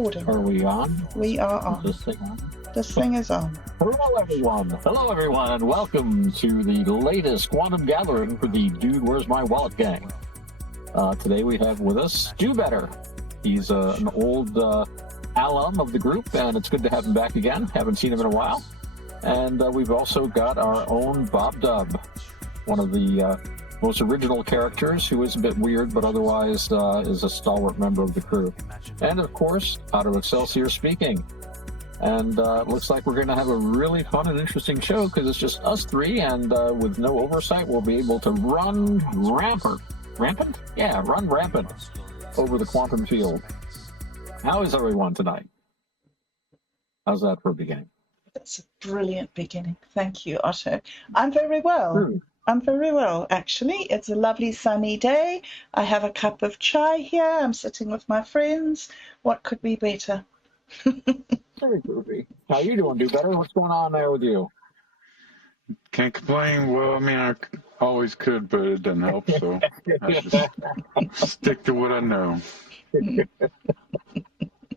recording. Are we on? We are on. Is this thing on? This thing is on. Hello, everyone. Hello, everyone, and welcome to the latest quantum gathering for the Dude, Where's My Wallet gang. Today we have with us DooBetter. He's an old alum of the group, and it's good to have him back again. Haven't seen him in a while. And we've also got our own bobdub, one of the most original characters, who is a bit weird, but otherwise is a stalwart member of the crew. And of course, Otto Excelsior speaking. And it looks like we're going to have a really fun and interesting show because it's just us three, and with no oversight, we'll be able to run rampant? Yeah, run rampant over the quantum field. How is everyone tonight? How's that for a beginning? That's a brilliant beginning. Thank you, Otto. I'm very well. I'm very well, actually. It's a lovely sunny day. I have a cup of chai here. I'm sitting with my friends. What could be better? Very groovy. How you doing, DooBetter? What's going on there with you? Can't complain. Well, I mean, I always could, but it doesn't help, so I just stick to what I know.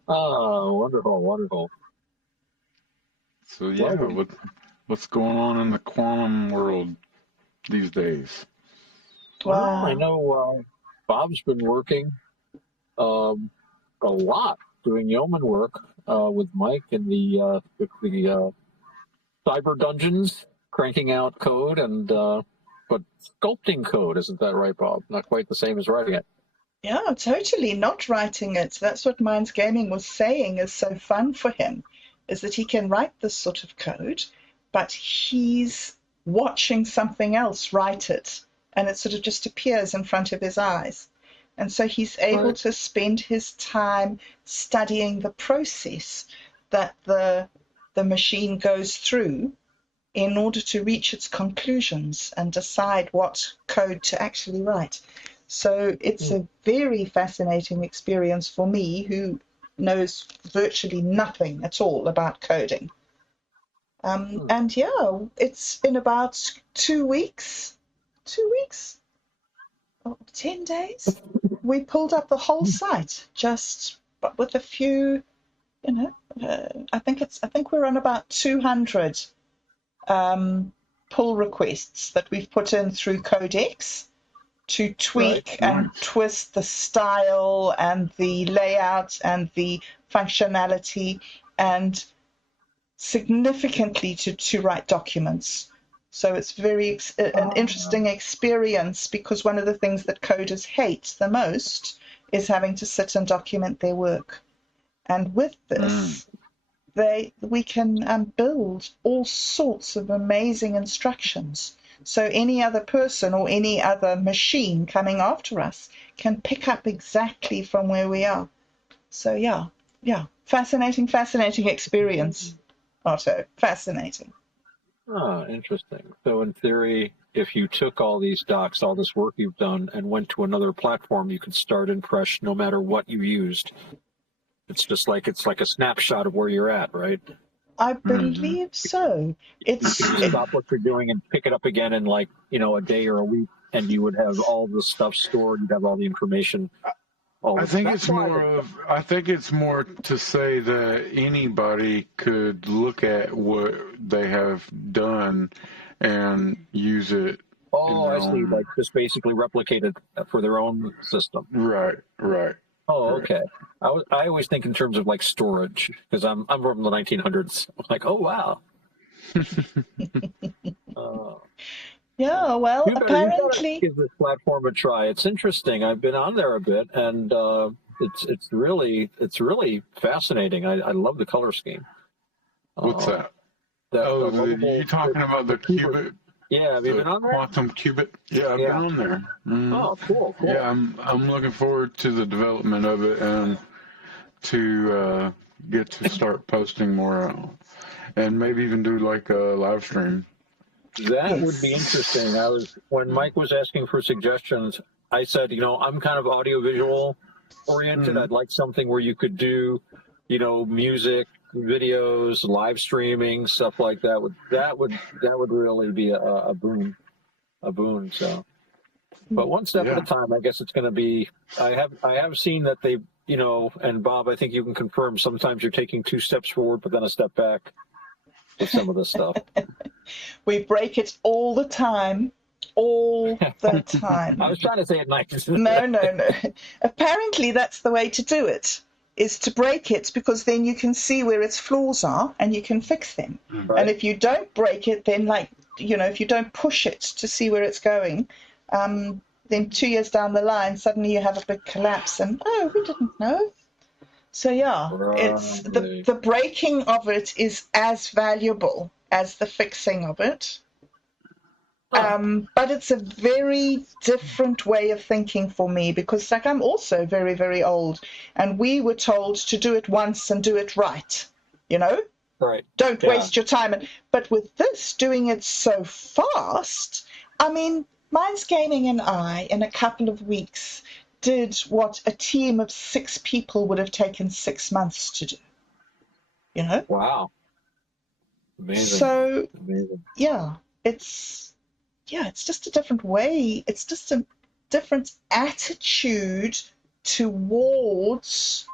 Oh, wonderful, wonderful. So, yeah, what's going on in the quantum world these days? Wow. I know Bob's been working a lot, doing yeoman work with Mike in the cyber dungeons, cranking out code, and but sculpting code, isn't that right, Bob? Not quite the same as writing it. Yeah, totally not writing it. That's what Minds Gaming was saying is so fun for him, is that he can write this sort of code, but he's watching something else write it, and it sort of just appears in front of his eyes. And so he's able to spend his time studying the process that the machine goes through in order to reach its conclusions and decide what code to actually write. So it's a very fascinating experience for me, who knows virtually nothing at all about coding. And yeah, it's been about 2 weeks, 10 days. We pulled up the whole site, but with a few, I think we're on about 200 pull requests that we've put in through Codex to tweak and twist the style and the layout and the functionality, and significantly to write documents. So it's an interesting experience, because one of the things that coders hate the most is having to sit and document their work. And with this, we can build all sorts of amazing instructions. So any other person or any other machine coming after us can pick up exactly from where we are. So yeah, fascinating experience, Otto. Fascinating. Ah, interesting. So in theory, if you took all these docs, all this work you've done, and went to another platform, you could start in fresh no matter what you used. It's like a snapshot of where you're at, right? I believe so. You could stop what you're doing and pick it up again in a day or a week, and you would have all the stuff stored. You'd have all the information. I think it's more to say that anybody could look at what they have done and use it. Oh, I see. Like just basically replicate it for their own system. Right. Oh, okay. I always think in terms of like storage, because I'm from the 1900s. I'm like, oh wow. Yeah, well, apparently, give this platform a try. It's interesting. I've been on there a bit, and it's really fascinating. I love the color scheme. What's that? You're talking about the qubit? Yeah, have you been on there? Quantum qubit? Yeah, I've been on there. Oh, cool. Yeah, I'm looking forward to the development of it and to get to start posting more, and maybe even do like a live stream. That would be interesting. When Mike was asking for suggestions, I said, I'm kind of audiovisual oriented. I'd like something where you could do, music, videos, live streaming, stuff like that. That would really be a boon. So, but one step at a time. I guess it's going to be. I have seen that and Bob, I think you can confirm sometimes you're taking 2 steps forward, but then a step back with some of this stuff. We break it all the time. All the time. I was trying to say it nice. No. Apparently, that's the way to do it, is to break it, because then you can see where its flaws are and you can fix them. Right. And if you don't break it, then if you don't push it to see where it's going, then 2 years down the line, suddenly you have a big collapse and, oh, we didn't know. So, yeah, it's the breaking of it is as valuable as the fixing of it. But it's a very different way of thinking for me, because I'm also very, very old, and we were told to do it once and do it right, Right. Don't waste your time. But with this, doing it so fast, Minds Gaming and I, in a couple of weeks, did what a team of 6 people would have taken 6 months to do. Wow. Amazing. So, Amazing. it's just a different way. It's just a different attitude towards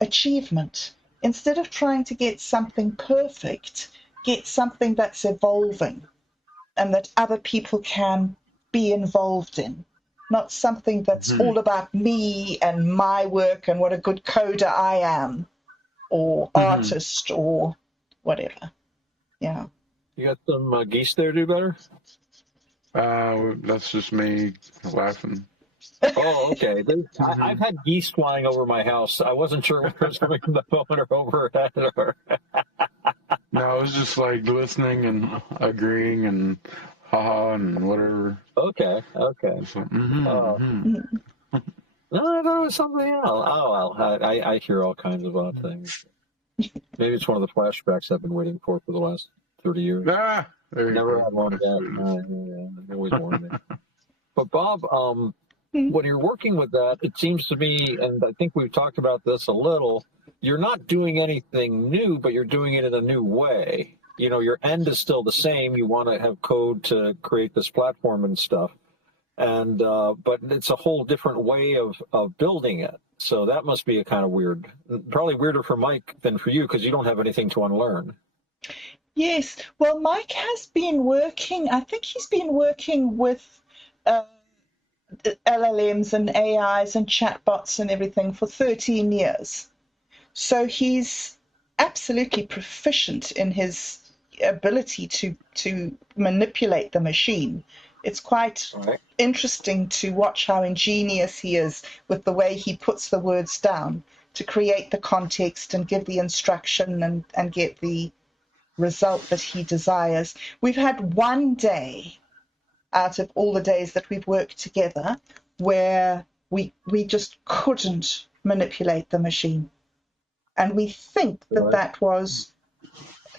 achievement. Instead of trying to get something perfect, get something that's evolving and that other people can be involved in. Not something that's all about me and my work and what a good coder I am, or artist, or whatever. Yeah. You got some geese there, DooBetter? That's just me laughing. Oh, okay. I've had geese flying over my house. I wasn't sure whether it was coming from the phone or overhead. No, I was just like listening and agreeing and haha and whatever. Okay. So, No, I thought it was something else. Oh, well, I hear all kinds of odd things. Maybe it's one of the flashbacks I've been waiting for the last 30 years. There you Never go. had one of that. Yeah, always wanted it. But Bob, when you're working with that, it seems to me, and I think we've talked about this a little, you're not doing anything new, but you're doing it in a new way. Your end is still the same. You want to have code to create this platform and stuff. And but it's a whole different way of building it. So that must be a kind of weird, probably weirder for Mike than for you, because you don't have anything to unlearn. Yes. Well, Mike has been working, I think he's been working with LLMs and AIs and chatbots and everything for 13 years. So he's absolutely proficient in his ability to manipulate the machine. It's quite interesting to watch how ingenious he is with the way he puts the words down to create the context and give the instruction and get the result that he desires. We've had one day out of all the days that we've worked together where we just couldn't manipulate the machine. And we think that was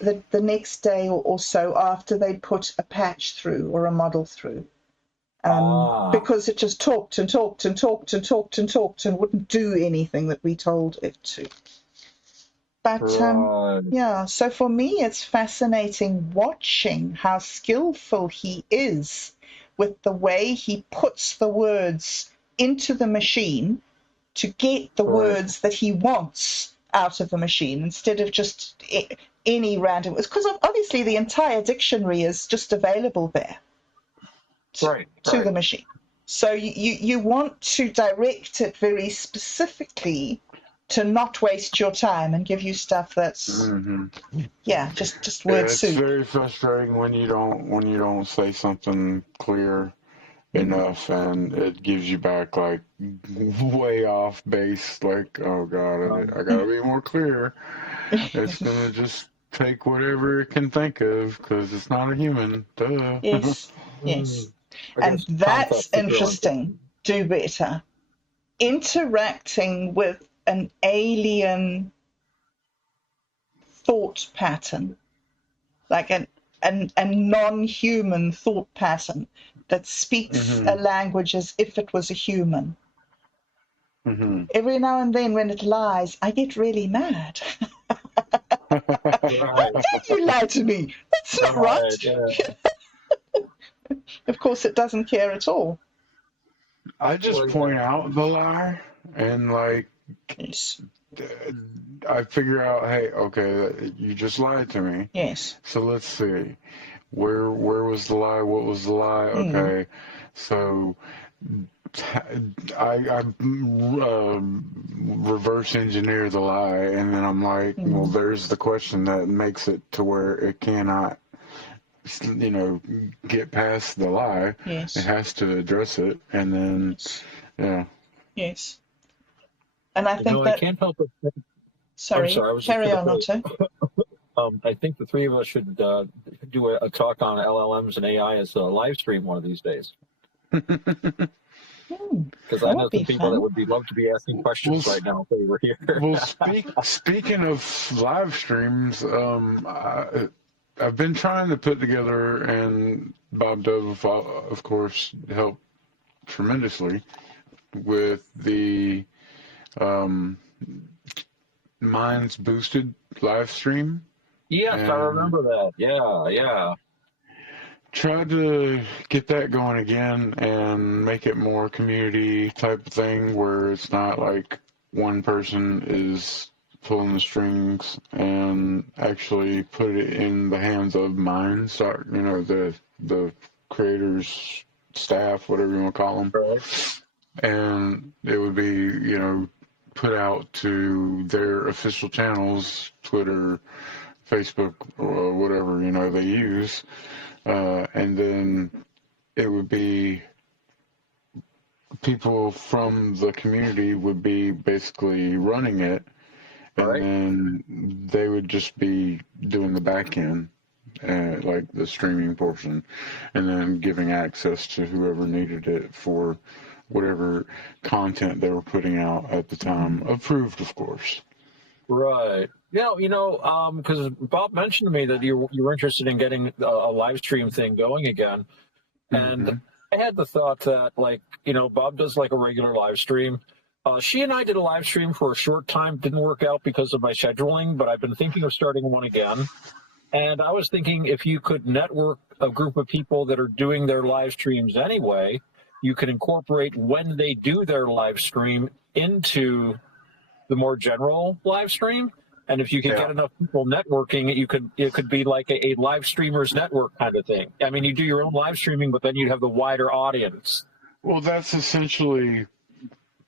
the next day or so after they'd put a patch through or a model through. Because it just talked and talked and talked and talked and talked and wouldn't do anything that we told it to. But so for me it's fascinating watching how skillful he is with the way he puts the words into the machine to get the words that he wants out of the machine, instead of just any random words, because obviously the entire dictionary is just available there to the machine. So you want to direct it very specifically to not waste your time and give you stuff that's just word soup. It's very frustrating when you don't say something clear enough and it gives you back like way off base, like, oh god, I gotta be more clear. It's gonna just take whatever it can think of because it's not a human. Duh. Yes. And that's interesting. DooBetter. Interacting with an alien thought pattern, like a non-human thought pattern that speaks a language as if it was a human. Every now and then when it lies, I get really mad. How dare you lie to me? That's not right. Of course, it doesn't care at all. I just point out the lie And like, Yes. I figure out, hey, okay, you just lied to me. Yes. So let's see. Where was the lie? What was the lie? Mm. Okay. So I reverse engineer the lie, and then I'm like, well, Mm. there's the question that makes it to where it cannot, get past the lie. It Yes. has to address it, and then, Yes. yeah. Yes. And I You think know, I that, can't help but think, I'm sorry, sorry, I was just carry going to on, say, Otto. I think the three of us should do a talk on LLMs and AI as a live stream one of these days. Because I That know would be some people that fun. would be love to be asking Well, questions right now if they were here. well, speaking of live streams, I've been trying to put together, and bobdub, of course, helped tremendously with the um, Minds Boosted live stream, Yes, I and remember that. Yeah, yeah. tried to get that going again and make it more community type of thing where it's not like one person is pulling the strings, and actually put it in the hands of minds, so, the creators, staff, whatever you want to call them, Right. and it would be, put out to their official channels, Twitter, Facebook, or whatever, they use, and then it would be people from the community would be basically running it, and Right. then they would just be doing the back end, like the streaming portion, and then giving access to whoever needed it for whatever content they were putting out at the time, approved, of course. Right. Yeah, because Bob mentioned to me that you were interested in getting a live stream thing going again, and Hmm. I had the thought that, like, Bob does like a regular live stream. She and I did a live stream for a short time. Didn't work out because of my scheduling, but I've been thinking of starting one again. And I was thinking if you could network a group of people that are doing their live streams anyway, you could incorporate when they do their live stream into the more general live stream. And if you could Yeah. get enough people networking, it could be like a live streamers network kind of thing. I mean, you do your own live streaming, but then you'd have the wider audience. Well, that's essentially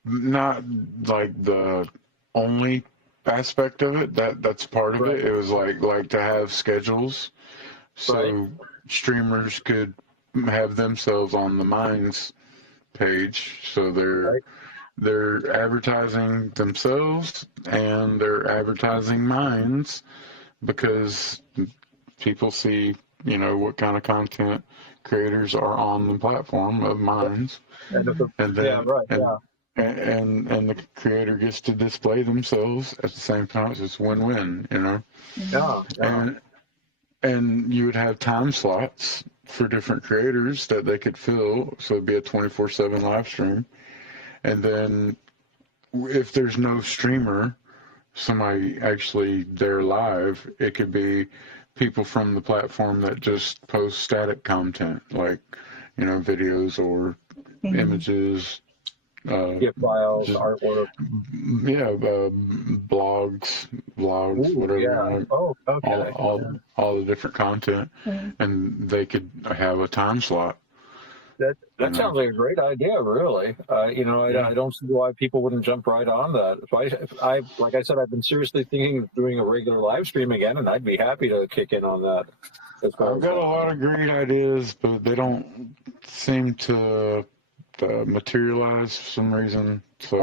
not like the only aspect of it. That's part of Right. it. It was like to have schedules, Right. so streamers could have themselves on the Minds page, so Right. they're advertising themselves and they're advertising Minds, because people see, what kind of content creators are on the platform of Minds, And if the, and yeah, then right. and Yeah. and the creator gets to display themselves at the same time. So it's win-win. Yeah. Yeah. And you would have time slots for different creators that they could fill, so it'd be a 24/7 live stream. And then if there's no streamer, somebody actually there live, it could be people from the platform that just post static content, like, videos or images, GIF files, just, artwork. yeah, blogs, Ooh, whatever you yeah. want, Oh, all, okay. all, all the different content, and they could have a time slot, That sounds like a great idea, really. Yeah. I don't see why people wouldn't jump right on that. If I, like I said, I've been seriously thinking of doing a regular live stream again, and I'd be happy to kick in on that. As far I've as got a that. lot of great ideas, but they don't seem to materialize for some reason. So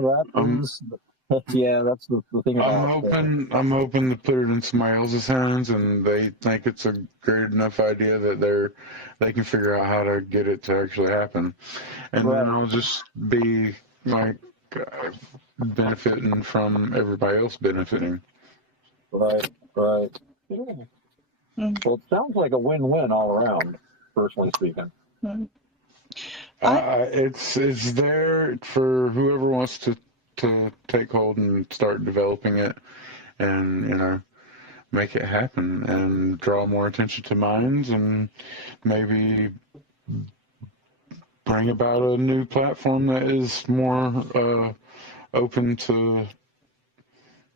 That I'm is, yeah, that's the thing I'm about. hoping I'm hoping to put it in somebody else's hands, and they think it's a great enough idea that they can figure out how to get it to actually happen, and then Right, I'll just be like, benefiting from everybody else benefiting. right, right. Yeah. Well, it sounds like a win-win all around, personally speaking. It's there for whoever wants to take hold and start developing it, and make it happen and draw more attention to Minds, and maybe bring about a new platform that is more open to,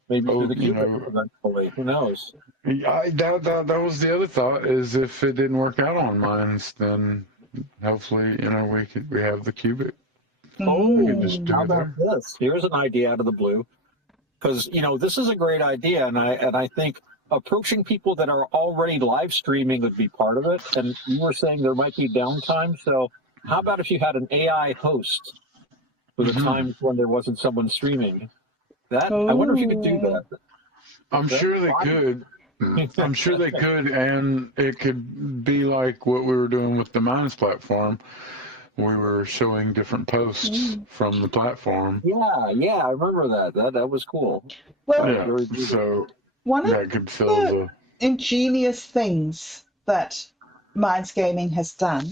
Maybe through the you Cubic know. eventually. Who knows? That was the other thought, is if it didn't work out on mines, then hopefully, you know, we have the Cubic. We could just do How it about there. this? Here's an idea out of the blue. Because, you know, this is a great idea, and I think approaching people that are already live streaming would be part of it. And you were saying there might be downtime, so how about if you had an AI host for the times when there wasn't someone streaming? That I wonder if you could do Oh. that. I'm sure they could. I'm sure they could, and it could be like what we were doing with the Mines platform. We were showing different posts from the platform. Yeah, I remember that. That was cool. Well, Yeah, so one of that could fill the ingenious things that Minds Gaming has done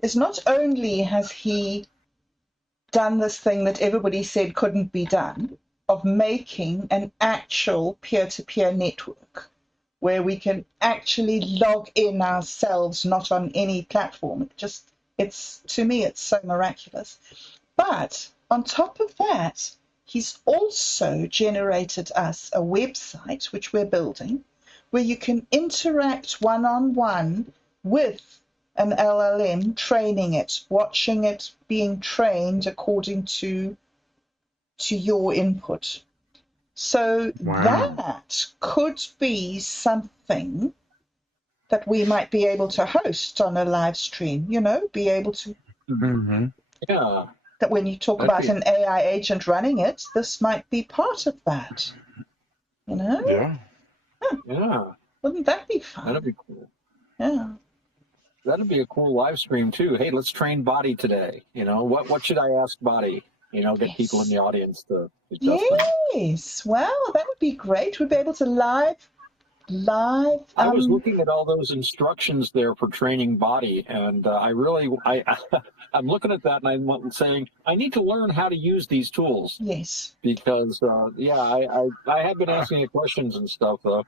is not only has he done this thing that everybody said couldn't be done, of making an actual peer-to-peer network where we can actually log in ourselves, not on any platform. It's to me, it's so miraculous. But on top of that, he's also generated us a website, which we're building, where you can interact one-on-one with an LLM, training it, watching it being trained according to your input. So that could be something that we might be able to host on a live stream, you know, be able to. Yeah. That when you talk about an AI agent running it, this might be part of that. You know? Yeah. Yeah. Wouldn't that be fun? That'd be cool. Yeah. That'd be a cool live stream too. Hey, let's train Body today. You know, what should I ask Body? You know, get people in the audience to adjust them. Yes. Well, that would be great. We'd be able to live. I was looking at all those instructions there for training Body, and I'm looking at that, and I'm saying I need to learn how to use these tools. Yes. Because I have been asking you questions and stuff though.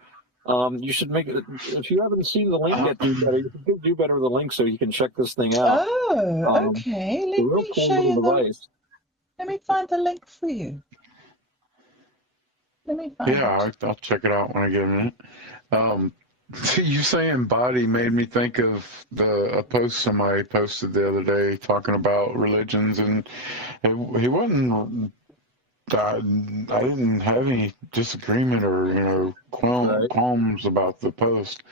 You should make it, if you haven't seen the link yet, DooBetter, you can do better with the link so you can check this thing out. Oh, okay. Let me cool show you device. Let me find the link for you. Let me find it. I'll check it out when I get a minute. You saying Body made me think of a post somebody posted the other day talking about religions, and he wasn't. I didn't have any disagreement or, you know, qualms about the post,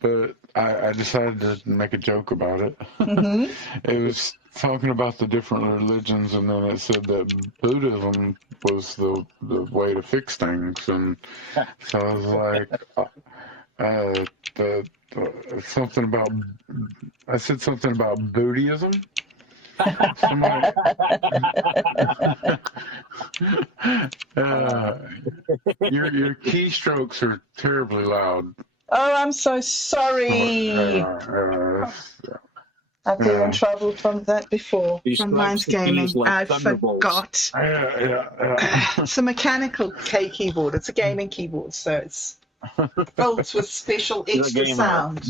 but I decided to make a joke about it. It was talking about the different religions, and then it said that Buddhism was the way to fix things, and so I was like, something about, I said something about Buddhism. Somebody, your keystrokes are terribly loud. Oh, I'm so sorry. I've been in trouble from that before. From Minds Gaming. I forgot. It's a mechanical keyboard. It's a gaming keyboard, so it's built with special extra sound.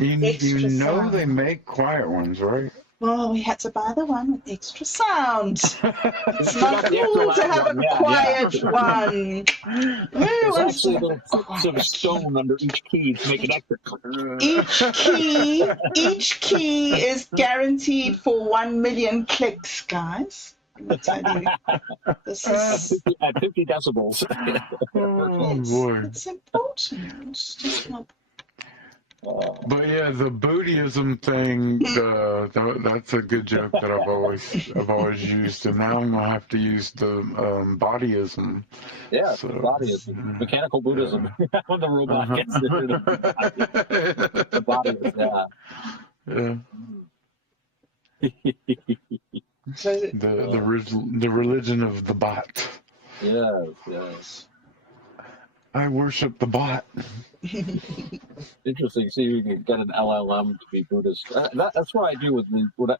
You know they make quiet ones, right? Well, we had to buy the one with extra sound. It's not cool to have a quiet one. There's actually little clips of stone under each key to make it extra. Each key is guaranteed for 1 million clicks, guys. Let me tell you, this is at 50 decibels. Oh boy, it's important. It's just not. But yeah, the Buddhism thing, that's a good joke that I've always used, and now I'm gonna have to use the bodyism. Yeah, so, bodyism, mechanical Buddhism. When the robot gets the body is the religion of the bot. Yes. I worship the bot. Interesting. See, you can get an LLM to be Buddhist. That's what I do with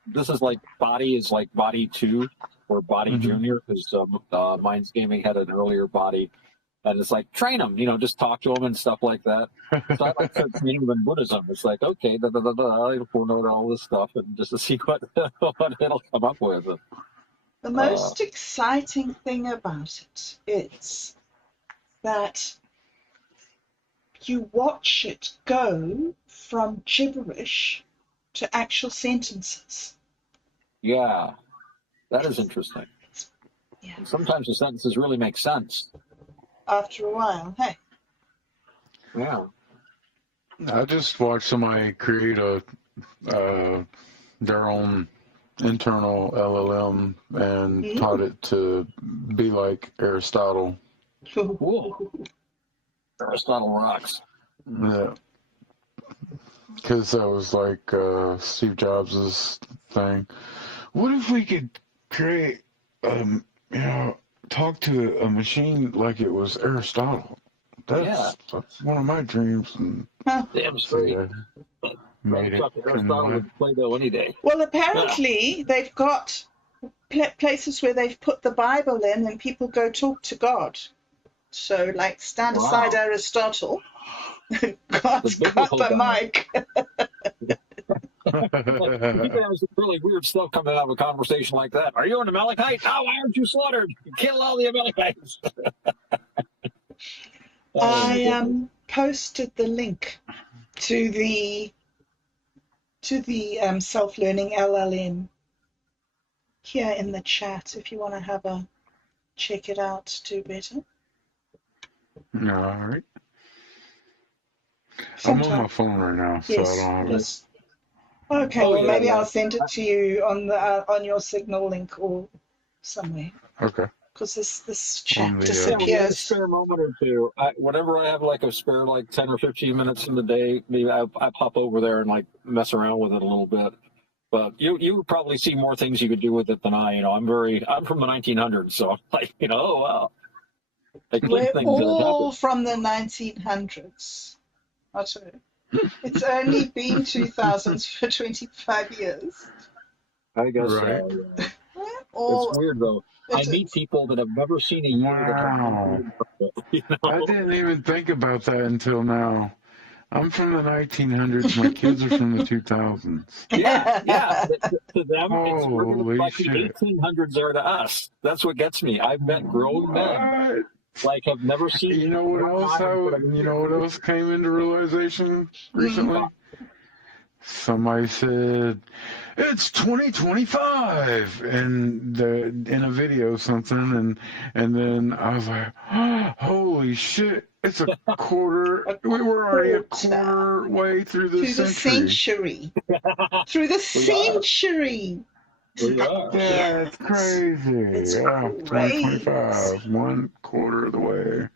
this is like Body is like Body 2 or Body Junior, because Minds Gaming had an earlier Body, And it's like, train them, just talk to them and stuff like that. So I like to meet them in Buddhism. It's like, okay, we'll know all this stuff and just to see what it'll come up with. The most exciting thing about it is that you watch it go from gibberish to actual sentences. Yeah, that is interesting. Yeah. And sometimes the sentences really make sense. After a while, hey. Yeah. I just watched somebody create their own internal LLM and taught it to be like Aristotle. Cool. Aristotle rocks. Yeah. Because that was like Steve Jobs' thing. What if we could create, talk to a machine like it was Aristotle? That's one of my dreams. And damn straight. Made it. Aristotle with Plato any day. Well, apparently they've got places where they've put the Bible in and people go talk to God. So, like, stand aside Aristotle. God's got the mic. You guys have really weird stuff coming out of a conversation like that. Are you an Amalekite? No, why aren't you slaughtered? Kill all the Amalekites. I posted the link to the self-learning LLM here in the chat if you want to have a check it out. DooBetter. All right. I'm on my phone right now, so I don't have it. Okay, maybe I'll send it to you on your Signal link or somewhere. Okay. Because this chat disappears. A spare moment or two. Whenever I have like a spare 10 or 15 minutes in the day, maybe I pop over there and like mess around with it a little bit. But you would probably see more things you could do with it than I. I'm from the 1900s, so I'm like, oh wow. We're all from the 1900s. Otto. It's only been 2000s for 25 years. I guess right. So. It's weird though. I meet people that have never seen a year. Wow. I didn't even think about that until now. I'm from the 1900s. My kids are from the 2000s. Yeah. To them, Holy it's like shit. the 1800s are to us. That's what gets me. I've met grown men have never seen. You know what else came into realization recently? Somebody said it's 2025 in a video or something, and then I was like, oh, holy shit! It's a quarter. We were already a quarter way through the century. Through the century. Yeah, it's crazy. It's 2025, 1/4 of the way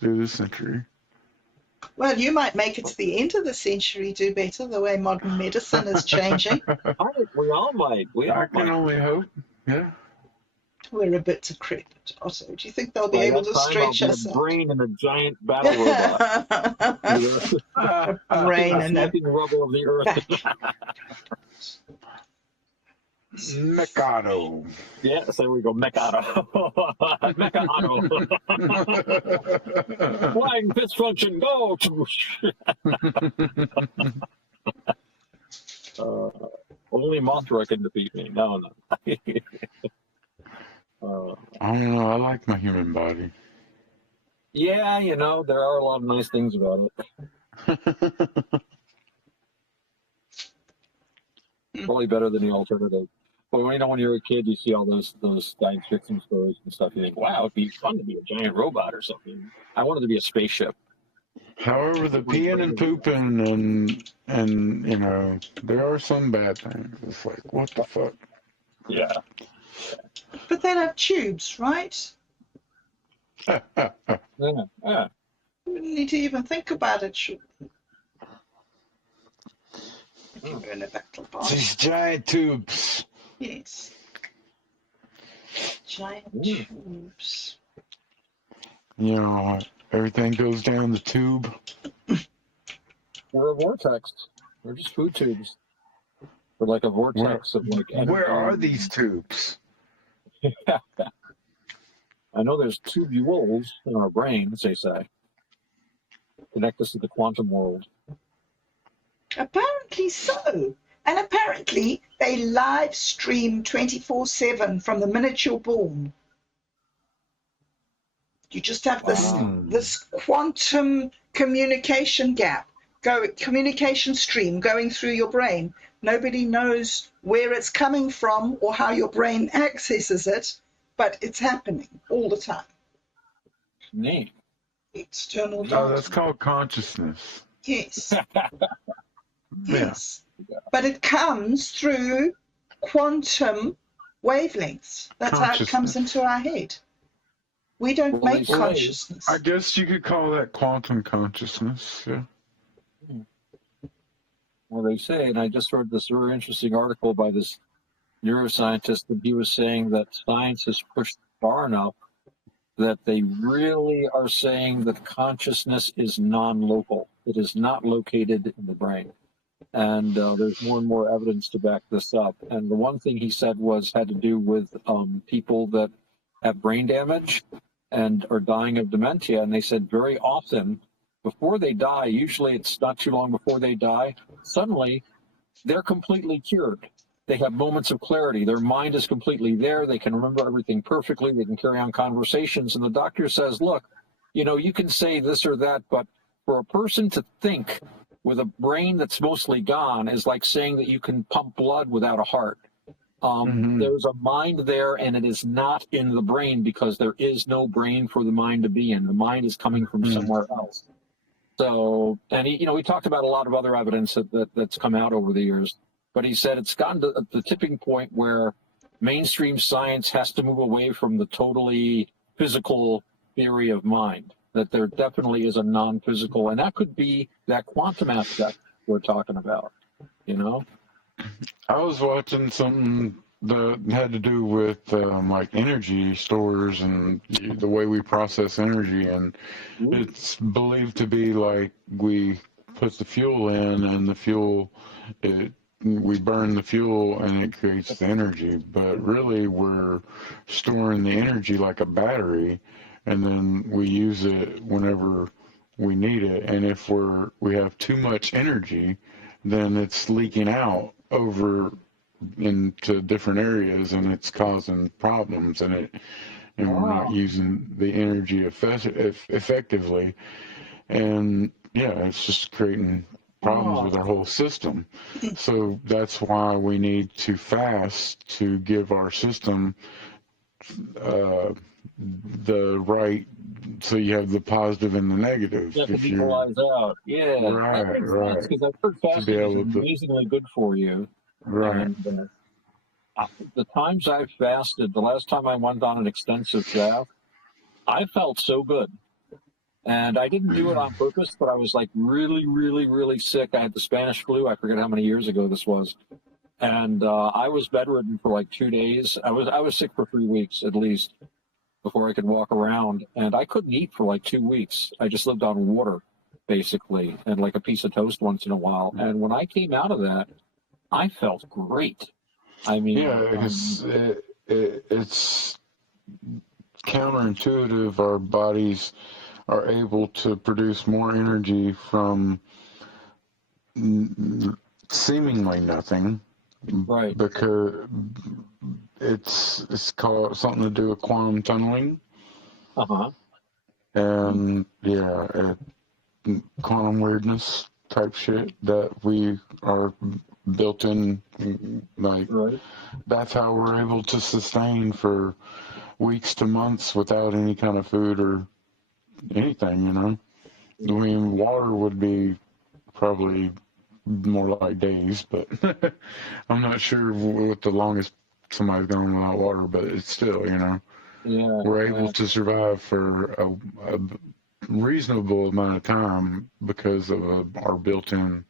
through the century. Well, you might make it to the end of the century, DooBetter, the way modern medicine is changing. We all might. I can only hope. Yeah. We're a bit decrepit, Otto. Do you think they'll be able to stretch us out? A brain in a giant battle robot. A brain in a rubble of the earth. Mikado. Yes, there we go. Mikado. Mikado. Flying fist function, go! Only Mothra can defeat me. No. I don't know. I like my human body. Yeah, there are a lot of nice things about it. Probably better than the alternative. But when you're a kid, you see all those science fiction stories and stuff. You think, wow, it'd be fun to be a giant robot or something. I wanted to be a spaceship. However, the peeing and pooping and there are some bad things. It's like, what the fuck? Yeah. But they have tubes, right? Yeah. You wouldn't need to even think about it, should you? If you were in a battle party. These giant tubes. Yes. Giant tubes. Everything goes down the tube. Or a vortex. They're just food tubes. Or like a vortex of Where are these tubes? I know there's tubules in our brains, they say, connect us to the quantum world. Apparently so. And apparently they live stream 24/7 from the minute you're born. You just have this quantum communication communication stream going through your brain. Nobody knows where it's coming from or how your brain accesses it, but it's happening all the time. Neat. External No, data. that's called consciousness. Yes. Yeah. Yes. But it comes through quantum wavelengths. That's how it comes into our head. We don't make consciousness. I guess you could call that quantum consciousness, yeah. Well, they say, and I just read this very interesting article by this neuroscientist, and he was saying that science has pushed far enough that they really are saying that consciousness is non-local. It is not located in the brain. And there's more and more evidence to back this up. And the one thing he said had to do with people that have brain damage and are dying of dementia. And they said very often before they die, usually it's not too long before they die, suddenly they're completely cured. They have moments of clarity. Their mind is completely there. They can remember everything perfectly. They can carry on conversations. And the doctor says, look, you can say this or that, but for a person to think with a brain that's mostly gone is like saying that you can pump blood without a heart. There's a mind there, and it is not in the brain because there is no brain for the mind to be in. The mind is coming from somewhere else. So, and we talked about a lot of other evidence that's come out over the years, but he said it's gotten to the tipping point where mainstream science has to move away from the totally physical theory of mind, that there definitely is a non-physical, and that could be that quantum aspect we're talking about, I was watching something that had to do with like energy stores and the way we process energy, and it's believed to be like we put the fuel in, and the fuel, we burn the fuel and it creates the energy, but really we're storing the energy like a battery, and then we use it whenever we need it. And if we have too much energy, then it's leaking out over into different areas, and it's causing problems, and we're not using the energy effectively, and it's just creating problems with our whole system. So that's why we need to fast to give our system the right, so you have the positive and the negative. Yeah, to equalize out. Yeah, right. Because I've heard fasting is amazingly good for you. Right. And, the times I've fasted, the last time I went on an extensive fast, I felt so good. And I didn't do it on purpose, but I was like really, really, really sick. I had the Spanish flu. I forget how many years ago this was. And I was bedridden for like 2 days. I was sick for 3 weeks at least before I could walk around. And I couldn't eat for like 2 weeks. I just lived on water, basically, and like a piece of toast once in a while. And when I came out of that, I felt great. I mean, it's counterintuitive. Our bodies are able to produce more energy from seemingly nothing, right? Because it's called something to do with quantum tunneling. And quantum weirdness type shit that we are built in, like that's how we're able to sustain for weeks to months without any kind of food or anything. I mean, water would be probably more like days, but I'm not sure what the longest somebody's gone without water, but it's still, we're able to survive for a reasonable amount of time because of our built-in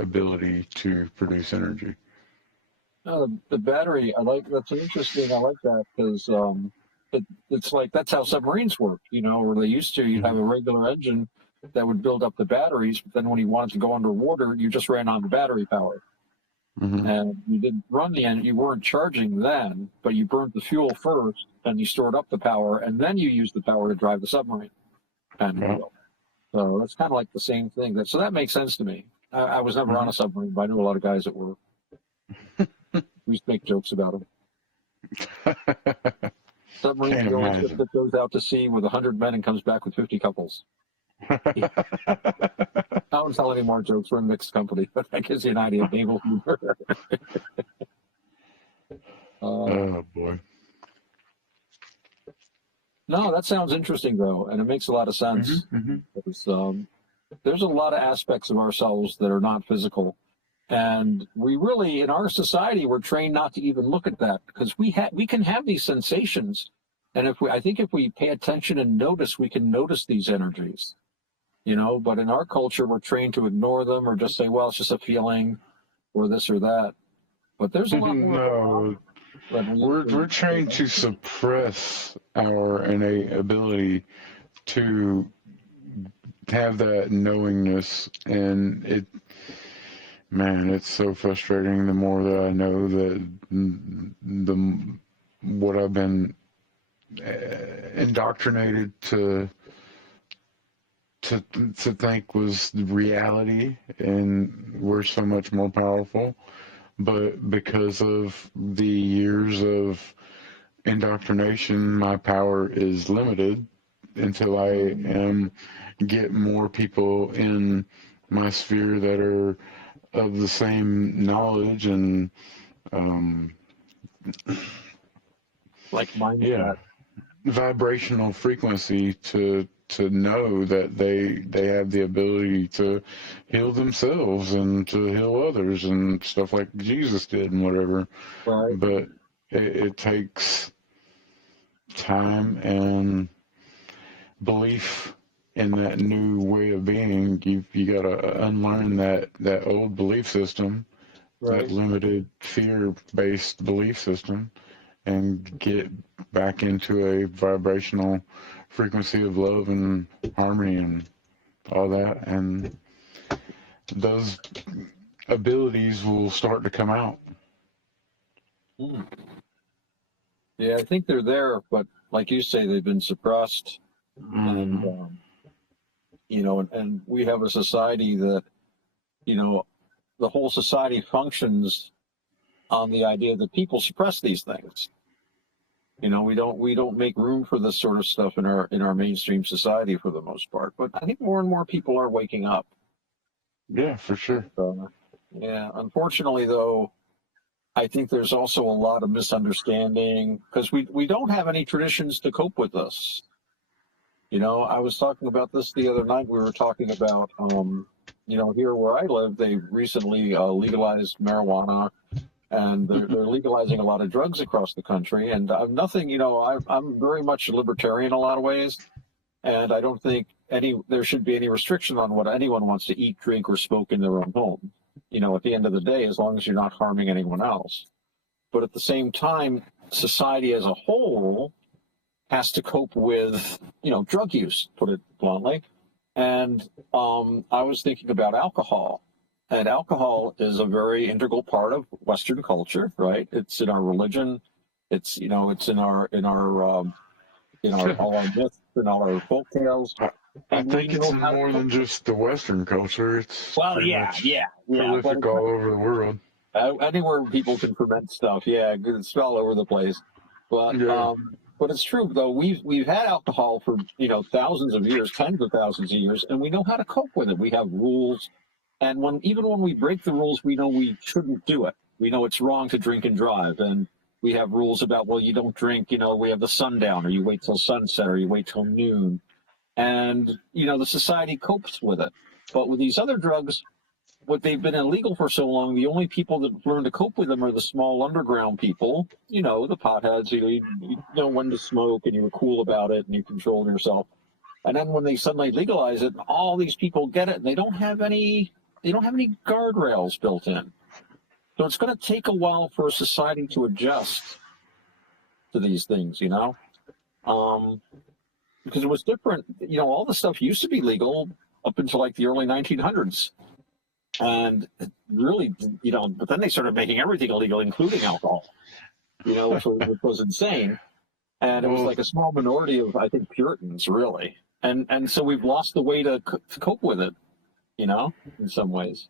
ability to produce energy. The battery, that's interesting. I like that because it's like that's how submarines work, where they used to, you'd have a regular engine that would build up the batteries, but then when you wanted to go underwater, you just ran on the battery power. And you didn't run the engine, you weren't charging then, but you burnt the fuel first, and you stored up the power, and then you used the power to drive the submarine. And so that's kind of like the same thing. So that makes sense to me. I was never on a submarine, but I knew a lot of guys that were. We used to make jokes about them. Submarine, the only ship that goes out to sea with 100 men and comes back with 50 couples. I won't tell any more jokes. We're in mixed company, but that gives you an idea of naval humor. Oh, boy. No, that sounds interesting, though, and it makes a lot of sense. Because, there's a lot of aspects of ourselves that are not physical. And we really, in our society, we're trained not to even look at that, because we can have these sensations. And I think if we pay attention and notice, we can notice these energies. You know, but in our culture, we're trained to ignore them or just say, well, it's just a feeling or this or that. But there's a lot more. We're trained to suppress our innate ability to have that knowingness, and it's so frustrating. The more that I know that what I've been indoctrinated to think was the reality, and we're so much more powerful. But because of the years of indoctrination, my power is limited until I get more people in my sphere that are of the same knowledge and vibrational frequency to know that they have the ability to heal themselves and to heal others and stuff like Jesus did and whatever. Right. But it takes time and belief in that new way of being. You got to unlearn that old belief system, that limited fear-based belief system, and get back into a vibrational frequency of love and harmony and all that, and those abilities will start to come out. Yeah, I think they're there, but like you say, they've been suppressed. And and we have a society that, the whole society functions on the idea that people suppress these things. We don't make room for this sort of stuff in our mainstream society for the most part. But I think more and more people are waking up. Yeah, for sure. Unfortunately, though, I think there's also a lot of misunderstanding because we don't have any traditions to cope with this. I was talking about this the other night. We were talking about, here where I live, they recently legalized marijuana. And they're legalizing a lot of drugs across the country. And I'm very much a libertarian in a lot of ways. And I don't think there should be any restriction on what anyone wants to eat, drink, or smoke in their own home. At the end of the day, as long as you're not harming anyone else. But at the same time, society as a whole has to cope with, drug use, put it bluntly. And I was thinking about alcohol. And alcohol is a very integral part of Western culture, right? It's in our religion. It's it's in our all our myths and all our folk tales. I think it's more than just the Western culture. It's prolific all over the world. Anywhere people can ferment stuff, it's all over the place. But it's true though. We've had alcohol for thousands of years, tens of thousands of years, and we know how to cope with it. We have rules. And even when we break the rules, we know we shouldn't do it. We know it's wrong to drink and drive. And we have rules about, well, you don't drink, we have the sundown, or you wait till sunset, or you wait till noon. And, the society copes with it. But with these other drugs, they've been illegal for so long, the only people that learn to cope with them are the small underground people, the potheads, you know when to smoke, and you're cool about it, and you control yourself. And then when they suddenly legalize it, all these people get it, and they don't have any guardrails built in. So it's going to take a while for a society to adjust to these things, because it was different. All the stuff used to be legal up until like the early 1900s. And really, but then they started making everything illegal, including alcohol, which was insane. And it was like a small minority of, I think, Puritans, really. And so we've lost the way to cope with it, in some ways.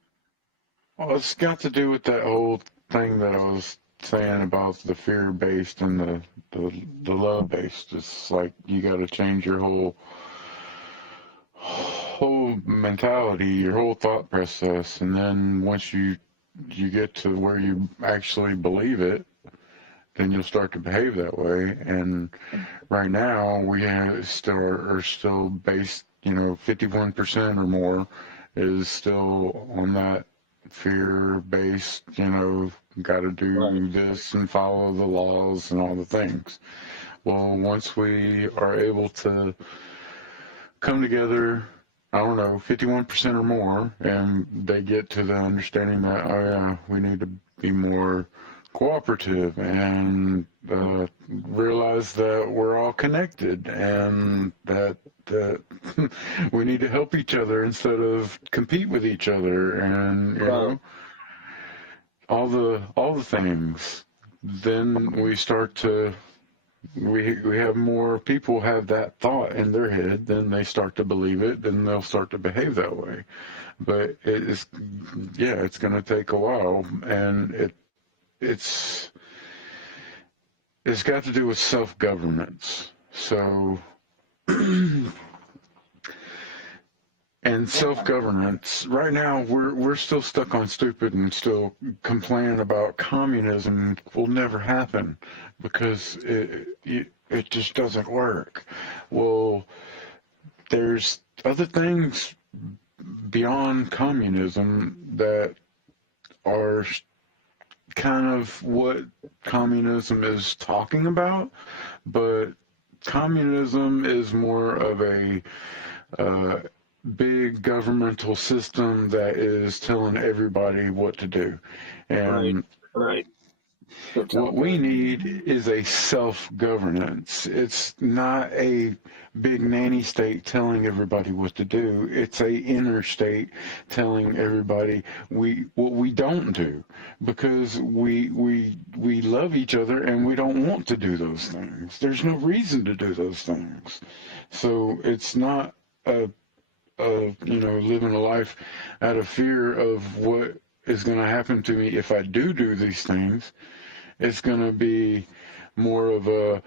Well, it's got to do with that whole thing that I was saying about the fear-based and the love-based. It's like you got to change your whole mentality, your whole thought process, and then once you get to where you actually believe it, then you'll start to behave that way. And right now we are still based, 51% or more is still on that fear-based, got to do this and follow the laws and all the things. Well, once we are able to come together, I don't know, 51% or more, and they get to the understanding that, oh yeah, we need to be more cooperative and realize that we're all connected and that we need to help each other instead of compete with each other, and you know, all the things. Then we start to we have more people have that thought in their head, then they start to believe it, then they'll start to behave that way. But it's going to take a while, and it's got to do with self-governance. So, and self-governance, right now we're still stuck on stupid and still complaining about communism will never happen because it just doesn't work. Well, there's other things beyond communism that are kind of what communism is talking about, but communism is more of a big governmental system that is telling everybody what to do. And right. What we need is a self-governance. It's not a big nanny state telling everybody what to do. It's a inner state telling everybody what we don't do, because we love each other and we don't want to do those things. There's no reason to do those things. So it's not living a life out of fear of what is going to happen to me if I do these things. It's going to be more of a,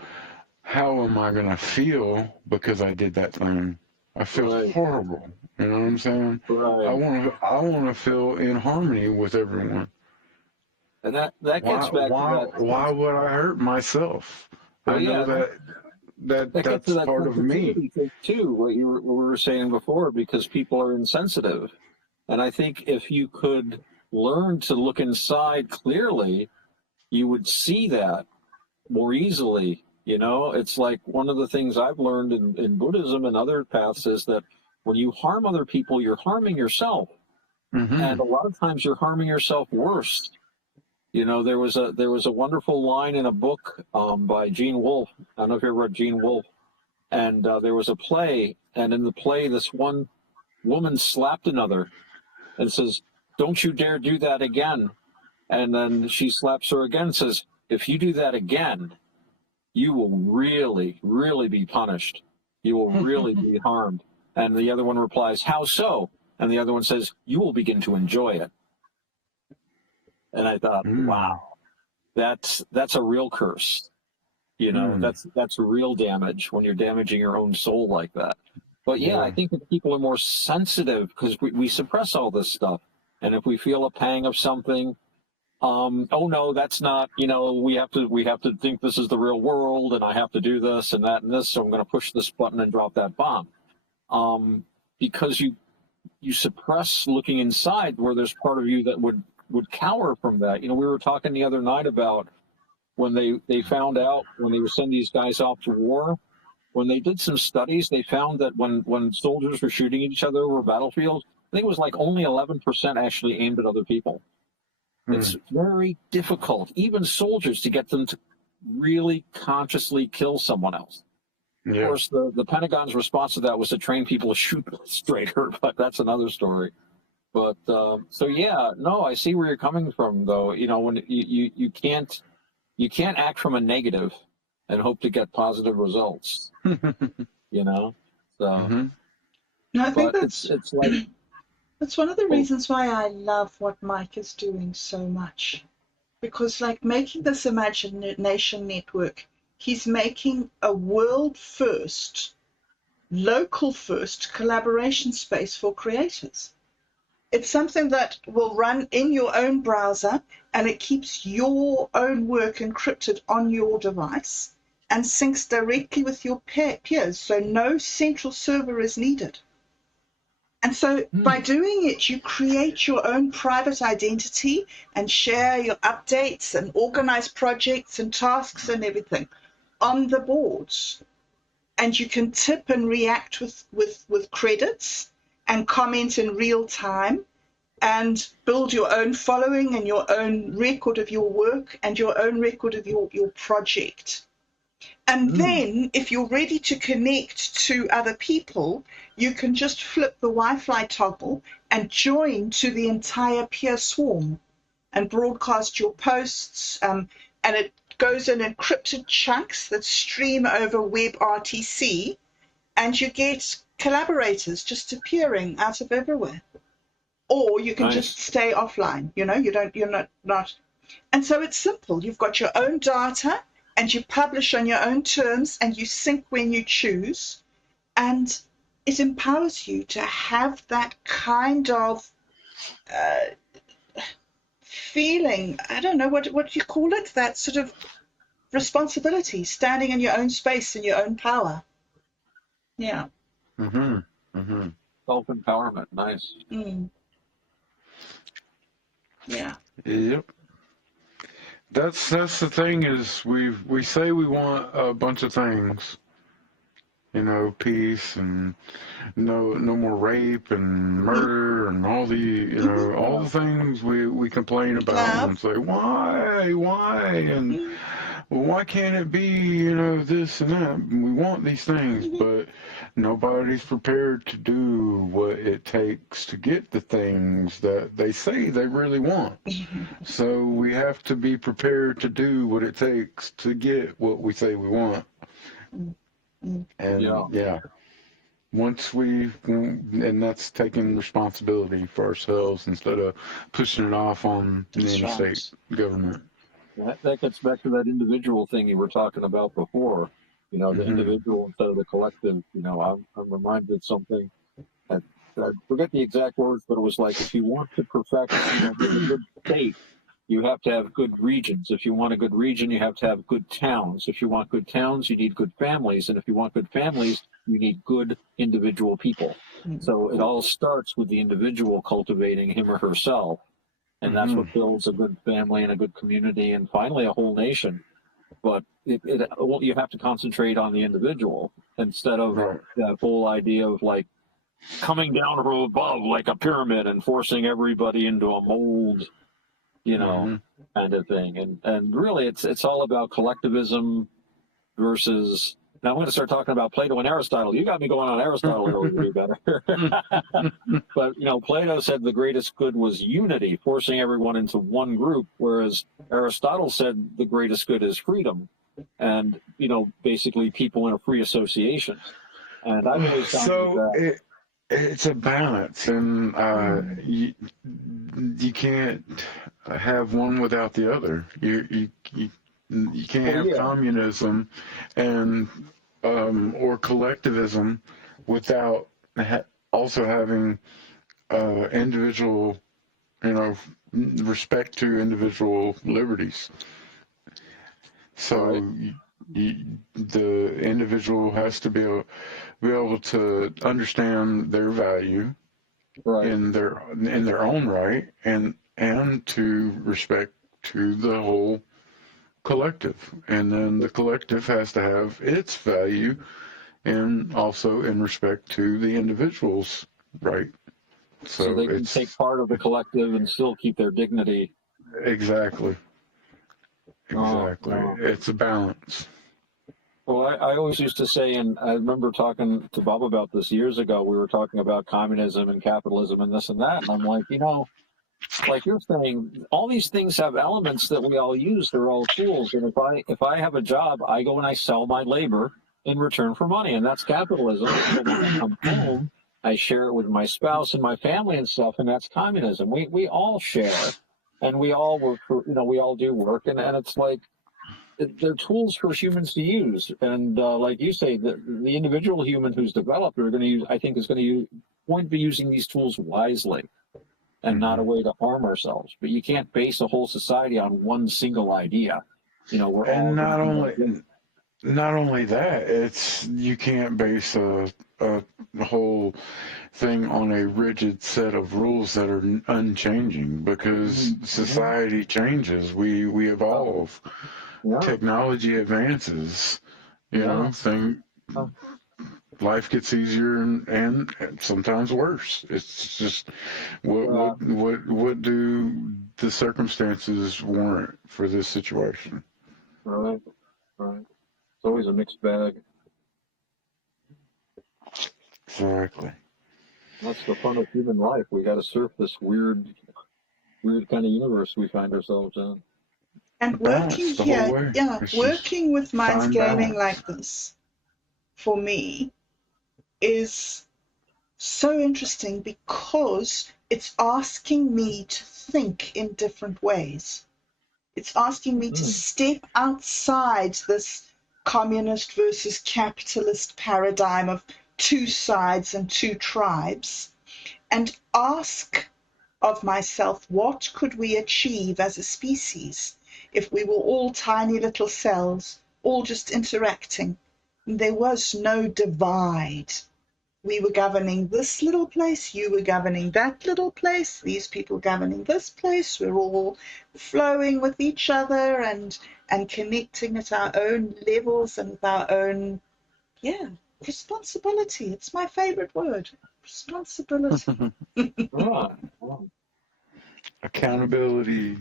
how am I going to feel because I did that thing? I feel horrible. You know what I'm saying? Right. I want to feel in harmony with everyone. And that gets back to that. Why would I hurt myself? I know that's part of me too. What we were saying before, because people are insensitive, and I think if you could learn to look inside clearly, you would see that more easily. It's like one of the things I've learned in Buddhism and other paths is that when you harm other people, you're harming yourself, and a lot of times you're harming yourself worse. There was a wonderful line in a book by Gene Wolfe. I don't know if you ever read Gene Wolfe. And there was a play, and in the play, this one woman slapped another and says, "Don't you dare do that again." And then she slaps her again and says, "If you do that again, you will really, really be punished. You will really be harmed." And the other one replies, "How so?" And the other one says, "You will begin to enjoy it." And I thought, wow, that's a real curse. That's real damage when you're damaging your own soul like that. But I think that people are more sensitive because we suppress all this stuff. And if we feel a pang of something, oh no, that's not, we have to think this is the real world, and I have to do this and that and this, so I'm going to push this button and drop that bomb. Because you suppress looking inside, where there's part of you that would cower from that. We were talking the other night about when they found out, when they would send these guys off to war, when they did some studies, they found that when soldiers were shooting each other over battlefields, I think it was like only 11% actually aimed at other people. It's very difficult, even soldiers, to get them to really consciously kill someone else. Yeah. Of course, the Pentagon's response to that was to train people to shoot straighter, but that's another story. But so yeah, no, I see where you're coming from, though. You know, when you can't act from a negative and hope to get positive results. You know, so Mm-hmm. No, I think but it's like that's one of the well, reasons why I love what Mike is doing so much. Because, like, making this imagination network, he's making a world first, local first collaboration space for creators. It's something that will run in your own browser, and it keeps your own work encrypted on your device and syncs directly with your peers, so no central server is needed. And so by doing it, you create your own private identity and share your updates and organize projects and tasks and everything on the boards. And you can tip and react with credits and comment in real time and build your own following and your own record of your work and your own record of your project. And then if you're ready to connect to other people, you can just flip the Wi-Fi toggle and join to the entire peer swarm and broadcast your posts. And it goes in encrypted chunks that stream over WebRTC, and you get collaborators just appearing out of everywhere. Or you can just nice. stay offline. You're not. And so it's simple. You've got your own data and you publish on your own terms and you sync when you choose. And it empowers you to have that kind of feeling. I don't know what you call it, that sort of responsibility, standing in your own space in your own power. Yeah. Mm-hmm. Mm-hmm. Self-empowerment, nice. Mm. Yeah. Yep. That's the thing is we say we want a bunch of things, you know, peace and no more rape and murder and all the all the things we complain about and Love. say why and well, why can't it be this and that? We want these things, but nobody's prepared to do what it takes to get the things that they say they really want. So we have to be prepared to do what it takes to get what we say we want. And yeah, once and that's taking responsibility for ourselves instead of pushing it off on any state government. That gets back to that individual thing you were talking about before. You know, the individual instead of the collective. You know, I'm reminded of something. I forget the exact words, but it was like, if you want to perfect a good state, you have to have good regions. If you want a good region, you have to have good towns. If you want good towns, you need good families. And if you want good families, you need good individual people. So it all starts with the individual cultivating him or herself. And that's what builds a good family and a good community and finally a whole nation. But you have to concentrate on the individual instead of that whole idea of like coming down from above like a pyramid and forcing everybody into a mold, kind of thing. And really, it's all about collectivism versus. Now I'm going to start talking about Plato and Aristotle. You got me going on Aristotle earlier, DooBetter. But Plato said the greatest good was unity, forcing everyone into one group, whereas Aristotle said the greatest good is freedom, and basically people in a free association. And I've always found that. It's a balance, and you can't have one without the other. You can't have communism and or collectivism without also having individual, respect to individual liberties. So the individual has to be able to understand their value in their own right, and to respect to the whole collective, and then the collective has to have its value and also in respect to the individual's right. So they can take part of the collective and still keep their dignity. Exactly. It's a balance. Well, I always used to say, and I remember talking to Bob about this years ago. We were talking about communism and capitalism and this and that, and I'm like, like you're saying, all these things have elements that we all use. They're all tools. And if I have a job, I go and I sell my labor in return for money, and that's capitalism. And when I come home, I share it with my spouse and my family and stuff, and that's communism. We all share, and we all work for, we all do work, and it's like they're tools for humans to use. And like you say, the individual human who's developed are going to use, I think, is going to be using these tools wisely and not a way to harm ourselves. But you can't base a whole society on one single idea. We're all not only that, you can't base a whole thing on a rigid set of rules that are unchanging, because society changes. We evolve. Yeah. Technology advances. Life gets easier and sometimes worse. It's just what do the circumstances warrant for this situation? Right. It's always a mixed bag. Exactly. That's the fun of human life. We got to surf this weird kind of universe we find ourselves in. And working here, working with Minds Gaming like this, for me, is so interesting because it's asking me to think in different ways. It's asking me to step outside this communist versus capitalist paradigm of two sides and two tribes, and ask of myself, what could we achieve as a species if we were all tiny little cells, all just interacting? And there was no divide. We were governing this little place, you were governing that little place, these people governing this place. We're all flowing with each other and connecting at our own levels and with our own, responsibility. It's my favorite word, responsibility. Accountability,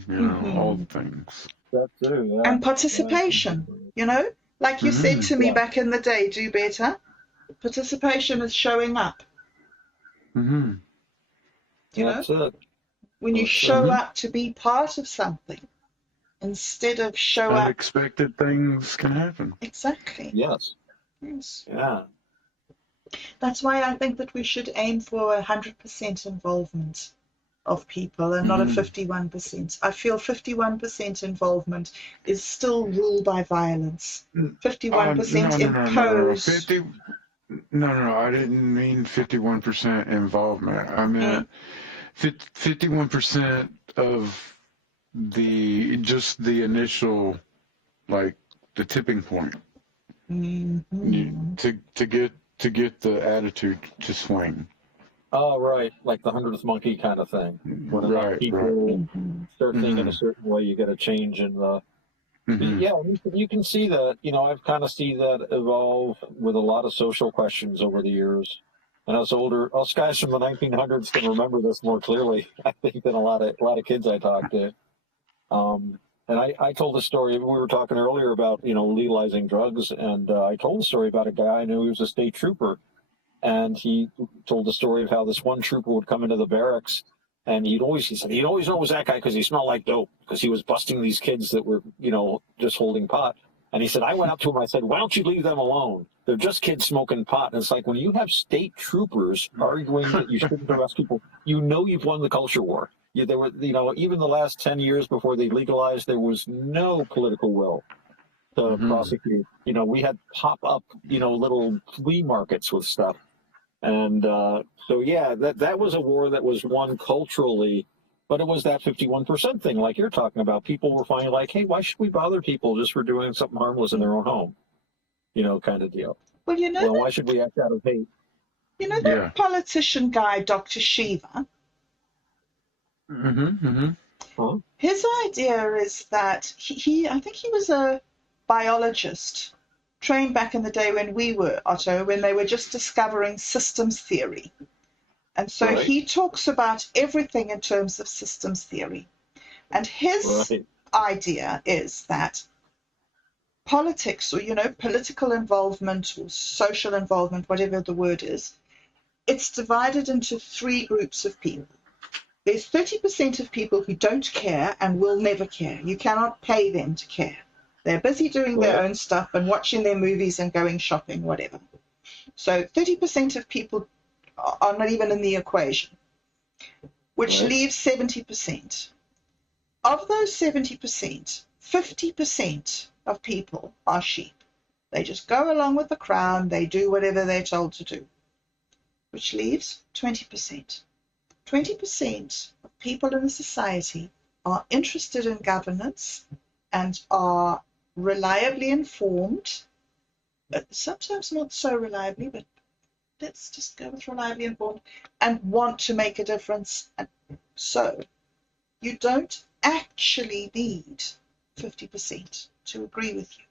all the things. That too, yeah. And participation, like you said to me back in the day, do better. Participation is showing up. That's it. When you show up to be part of something instead of show up. Unexpected things can happen. Exactly. Yes. Yeah. That's why I think that we should aim for 100% involvement of people and not a 51%. I feel 51% involvement is still ruled by violence. 51% imposed. No, I didn't mean 51% involvement. I meant 51% of the initial, like the tipping point, to get the attitude to swing. Oh, right, like the 100th monkey kind of thing. When enough people start thinking a certain way, you get a change in the. Yeah, you can see that. I've kind of seen that evolve with a lot of social questions over the years. And us guys from the 1900s can remember this more clearly, I think, than a lot of kids I talk to. And I told a story. We were talking earlier about legalizing drugs, and I told a story about a guy I knew who was a state trooper, and he told the story of how this one trooper would come into the barracks. And he said he'd always know it was that guy because he smelled like dope, because he was busting these kids that were, just holding pot. And he said, I went up to him, I said, why don't you leave them alone? They're just kids smoking pot. And it's like, when you have state troopers arguing that you shouldn't arrest people, you've won the culture war. There were, even the last 10 years before they legalized, there was no political will to prosecute. We had pop up, little flea markets with stuff. And that was a war that was won culturally, but it was that 51% thing like you're talking about. People were finally like, hey, why should we bother people just for doing something harmless in their own home? Kind of deal. Well, why should we act out of hate? That politician guy, Dr. Shiva? His idea is that I think he was a biologist, trained back in the day when we were, Otto, when they were just discovering systems theory. And so he talks about everything in terms of systems theory. And his idea is that politics or, political involvement or social involvement, whatever the word is, it's divided into three groups of people. There's 30% of people who don't care and will never care. You cannot pay them to care. They're busy doing their own stuff and watching their movies and going shopping, whatever. So 30% of people are not even in the equation, which leaves 70%. Of those 70%, 50% of people are sheep. They just go along with the crowd. They do whatever they're told to do, which leaves 20%. 20% of people in a society are interested in governance and are reliably informed, sometimes not so reliably, but let's just go with reliably informed, and want to make a difference. And so you don't actually need 50% to agree with you.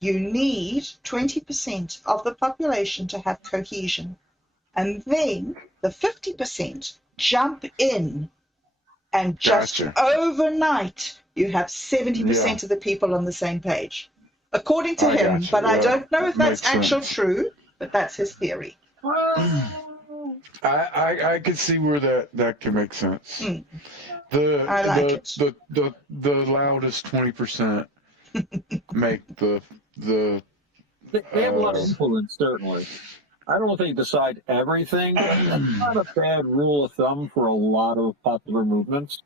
You need 20% of the population to have cohesion. And then the 50% jump in, and just overnight you have 70% of the people on the same page, according to him. But I don't know if that's actual true, but that's his theory. I could see where that can make sense. The loudest 20% make the They have a lot of influence, certainly. I don't know if they decide everything. That's not a bad rule of thumb for a lot of popular movements,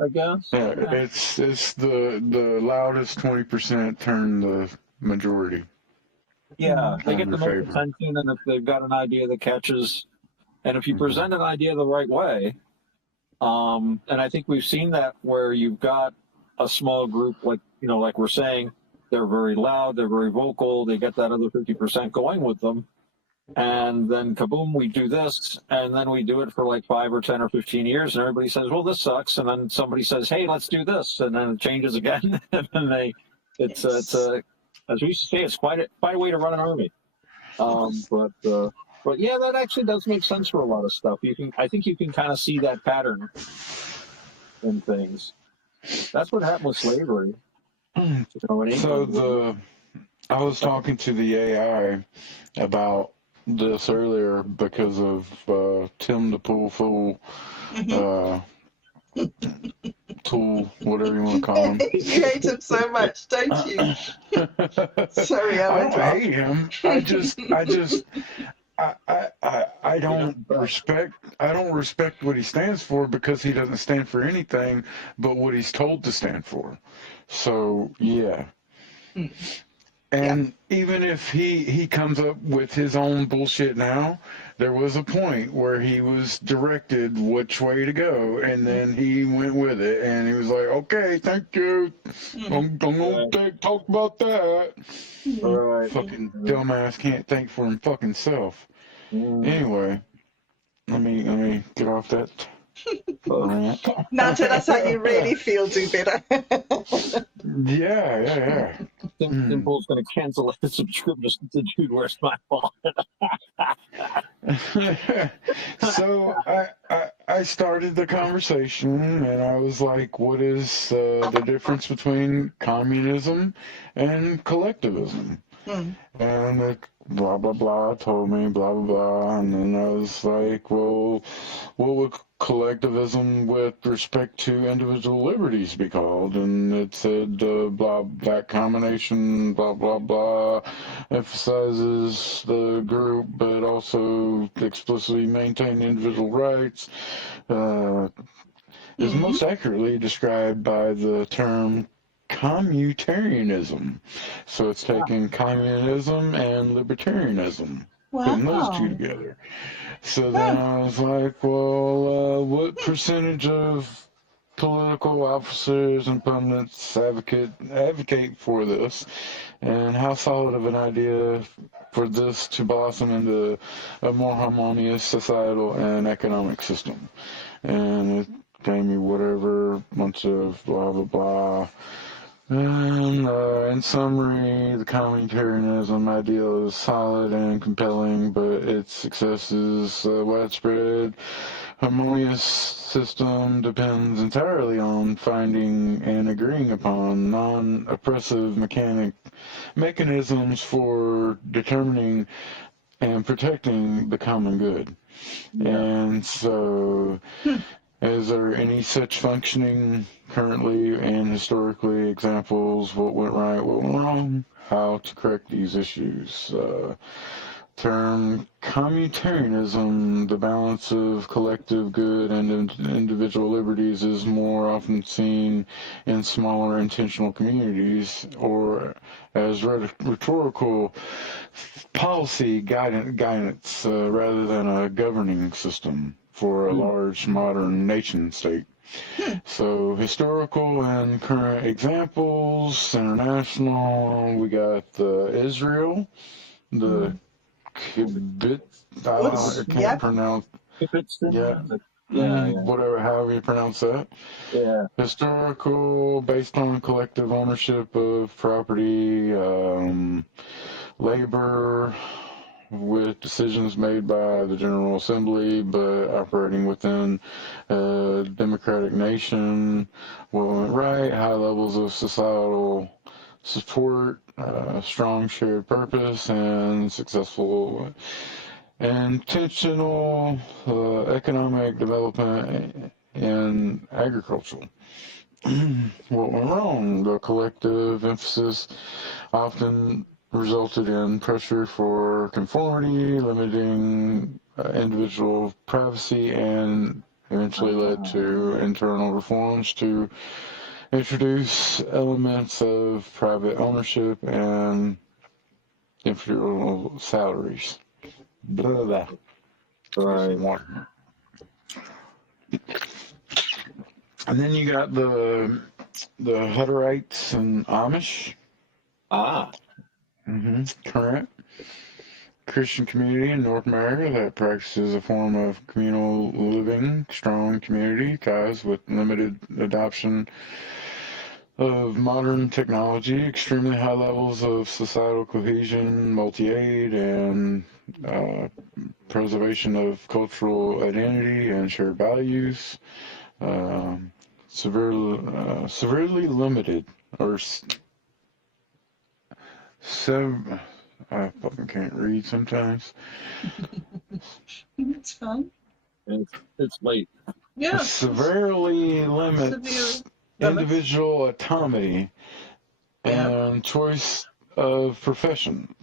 I guess. Yeah, it's the loudest 20% turn the majority. Yeah, they get the most attention, and if they've got an idea that catches, and if you present an idea the right way, and I think we've seen that where you've got a small group, like we're saying, they're very loud, they're very vocal, they get that other 50% going with them, and then kaboom, we do this, and then we do it for like 5 or 10 or 15 years, and everybody says, well, this sucks, and then somebody says, hey, let's do this, and then it changes again, and then it's as we used to say, it's quite a way to run an army. But yeah, that actually does make sense for a lot of stuff. I think you can kind of see that pattern in things. That's what happened with slavery. I was talking to the AI about this earlier because of Tim the Pool Fool, Tool, whatever you want to call him. You hate him so much, don't you? Sorry, I don't hate him. I don't respect what he stands for, because he doesn't stand for anything but what he's told to stand for. So yeah. And even if he comes up with his own bullshit now, there was a point where he was directed which way to go, and then he went with it, and he was like, okay, thank you. I'm going to talk about that. Fucking dumbass can't think for him fucking self. Anyway, let me get off that. Now tell us how you really feel, DooBetter. Yeah. Simple's going to cancel his subscription to Dude, Where's My Wallet? So I started the conversation, and I was like, what is the difference between communism and collectivism? And it blah blah blah told me blah blah blah, and then I was like, well, what would collectivism with respect to individual liberties be called? And it said that combination blah blah blah emphasizes the group but also explicitly maintain individual rights, is most accurately described by the term commutarianism. So it's taking communism and libertarianism, putting those two together. So then I was like, well, what percentage of political officers and pundits advocate for this, and how solid of an idea for this to blossom into a more harmonious societal and economic system? And it gave me whatever, bunch of blah blah blah. And in summary, the communitarianism ideal is solid and compelling, but its success is widespread harmonious system depends entirely on finding and agreeing upon non-oppressive mechanisms for determining and protecting the common good. Yeah. And so, is there any such functioning currently and historically? Examples, what went right, what went wrong, how to correct these issues? Term communitarianism, the balance of collective good and individual liberties, is more often seen in smaller intentional communities or as rhetorical policy guidance rather than a governing system for a large modern nation state. So historical and current examples, international, we got Israel, the Kibit, I can't pronounce. Yeah, whatever, however you pronounce that. Yeah. Historical, based on collective ownership of property, labor, with decisions made by the General Assembly, but operating within a democratic nation. What went right? High levels of societal support, strong shared purpose, and successful intentional economic development in agriculture. What went wrong? The collective emphasis often resulted in pressure for conformity, limiting individual privacy, and eventually led to internal reforms to introduce elements of private ownership and inferior salaries. Blah, blah. Right. And then you got the Hutterites and Amish. Current Christian community in North America that practices a form of communal living, strong community ties with limited adoption of modern technology, extremely high levels of societal cohesion, multi-aid, and preservation of cultural identity and shared values. Severely limited, or I fucking can't read sometimes. It's fun. It's late. Yeah. Severely limits individual autonomy and choice of profession.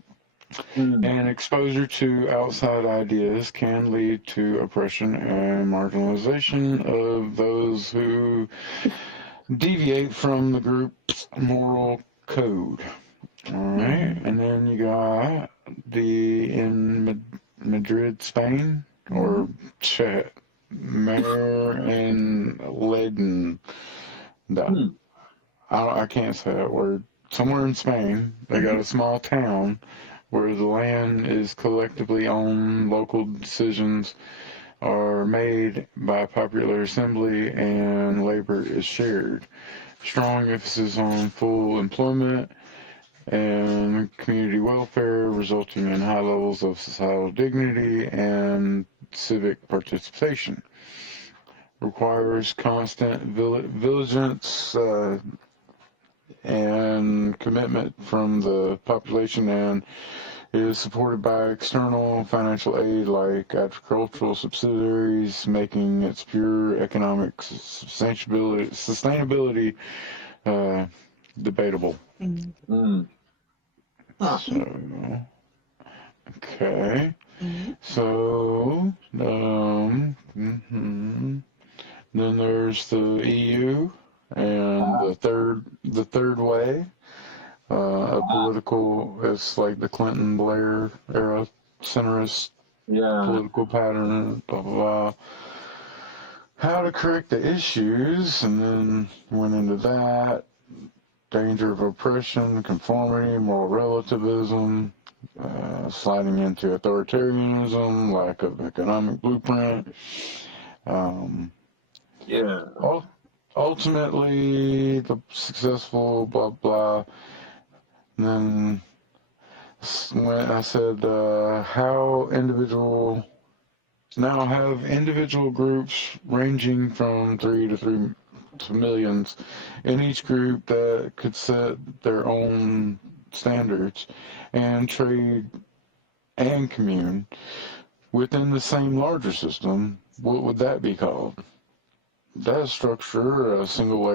And exposure to outside ideas can lead to oppression and marginalization of those who deviate from the group's moral code. All right, and then you got in Madrid, Spain, or Mayor in Leiden. I can't say that word. Somewhere in Spain, they got a small town where the land is collectively owned, local decisions are made by popular assembly, and labor is shared. Strong emphasis on full employment and community welfare, resulting in high levels of societal dignity and civic participation. Requires constant vigilance and commitment from the population, and is supported by external financial aid like agricultural subsidiaries, making its pure economic sustainability debatable. So, okay. So, then there's the EU and the third way, a political, it's like the Clinton Blair era centrist political pattern, blah blah blah. How to correct the issues, and then went into that. Danger of oppression, conformity, moral relativism, sliding into authoritarianism, lack of economic blueprint. Ultimately, the successful, blah, blah. And then when I said how individual now have individual groups ranging from 3 to millions in each group that could set their own standards and trade and commune within the same larger system. What would that be called? That structure, a single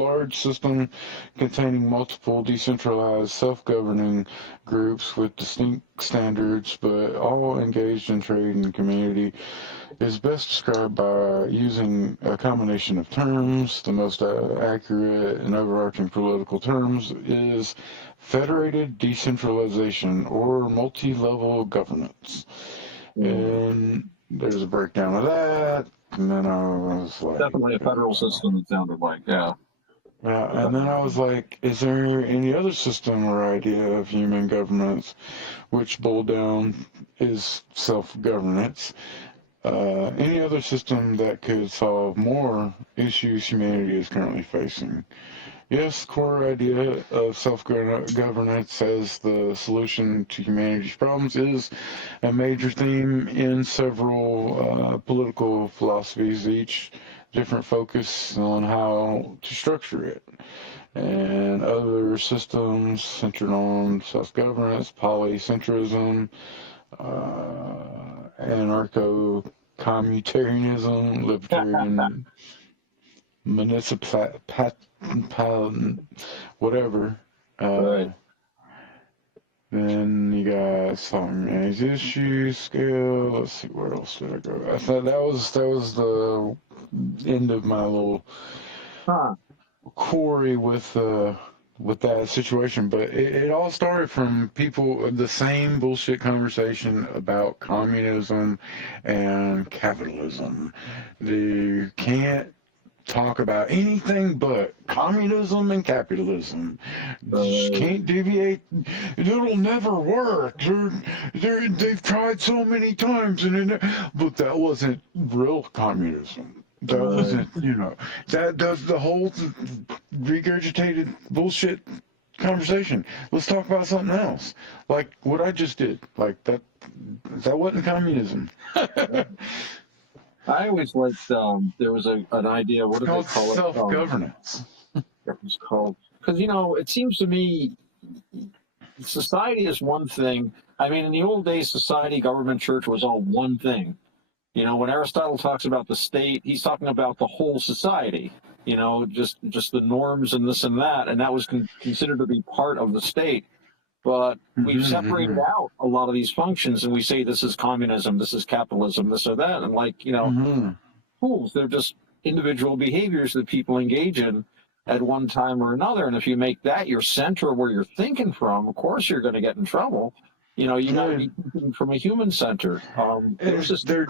large system containing multiple decentralized self-governing groups with distinct standards, but all engaged in trade and community, is best described by using a combination of terms. The most accurate and overarching political terms is federated decentralization or multi-level governance. And there's a breakdown of that. And then I was like, Definitely a federal system, it sounded like, yeah. And then I was like, is there any other system or idea of human governance which boiled down is self-governance? Any other system that could solve more issues humanity is currently facing? Yes, core idea of self-governance as the solution to humanity's problems is a major theme in several political philosophies, each different focus on how to structure it. And other systems centered on self-governance, polycentrism, anarcho-communitarianism, libertarian, municipal, whatever. Right. Then you got some managed issues scale. Let's see, where else did I go? I thought that was the end of my little quarry with that situation. But it all started from people, the same bullshit conversation about communism and capitalism. You can't talk about anything but communism and capitalism. Just can't deviate. It'll never work. They've tried so many times, but that wasn't real communism. That wasn't, that's the whole regurgitated bullshit conversation. Let's talk about something else. Like what I just did. Like that wasn't communism. I always liked, there was an idea, what did they call it? Self-governance. It was called, because, it seems to me, society is one thing. I mean, in the old days, society, government, church was all one thing. When Aristotle talks about the state, he's talking about the whole society, just the norms and this and that, and that was considered to be part of the state. But we've separated out a lot of these functions, and we say this is communism, this is capitalism, this or that, and fools. They're just individual behaviors that people engage in at one time or another. And if you make that your center where you're thinking from, of course you're going to get in trouble. You got to be thinking from a human center. There's this go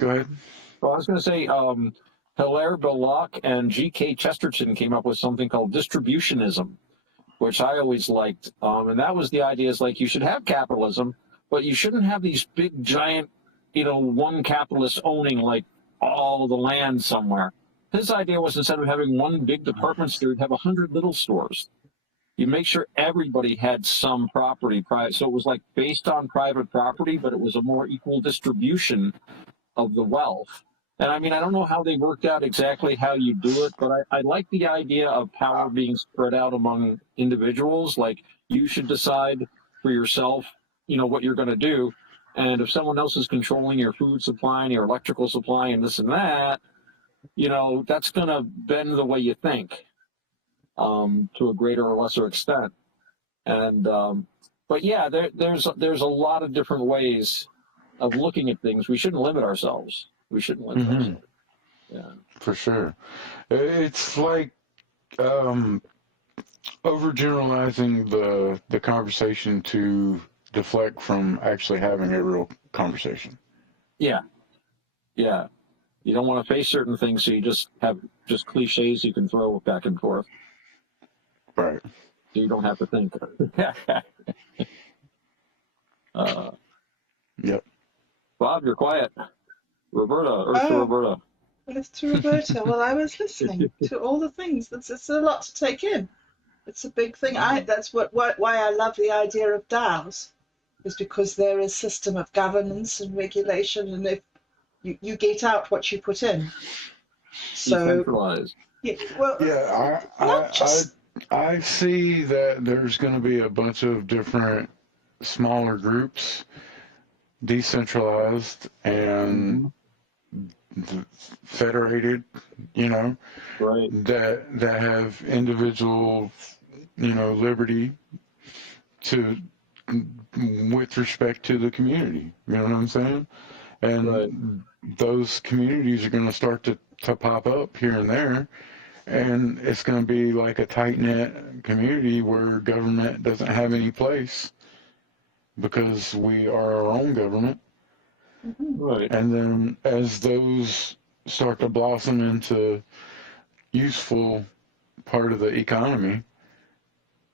ahead. Well, I was going to say, Hilaire Belloc and G.K. Chesterton came up with something called distributionism, which I always liked. And that was the idea is like you should have capitalism, but you shouldn't have these big, giant, one capitalist owning like all the land somewhere. His idea was instead of having one big department store, you'd have 100 little stores. You make sure everybody had some property. So it was like based on private property, but it was a more equal distribution of the wealth. And I mean, I don't know how they worked out exactly how you do it, but I like the idea of power being spread out among individuals. Like you should decide for yourself, what you're going to do. And if someone else is controlling your food supply and your electrical supply and this and that, that's going to bend the way you think to a greater or lesser extent. And but yeah, there's a lot of different ways of looking at things. We shouldn't limit ourselves. We shouldn't limit ourselves. Yeah, for sure. It's like overgeneralizing the conversation to deflect from actually having a real conversation. Yeah. You don't want to face certain things, so you just have cliches you can throw back and forth. Right. So you don't have to think. Yep. Bob, you're quiet. Roberta, to Roberta. Well, it's to Roberta. Well, I was listening to all the things. It's a lot to take in. It's a big thing. That's why I love the idea of DAOs. is because there is a system of governance and regulation, and if you get out what you put in. So, Decentralized. yeah, well, Yeah, not just. I see that there's going to be a bunch of different smaller groups, decentralized and federated, Right. that have individual, liberty to with respect to the community. You know what I'm saying? And Right. those communities are going to start to pop up here and there. And it's going to be like a tight-knit community where government doesn't have any place because we are our own government. Right. And then as those start to blossom into useful part of the economy,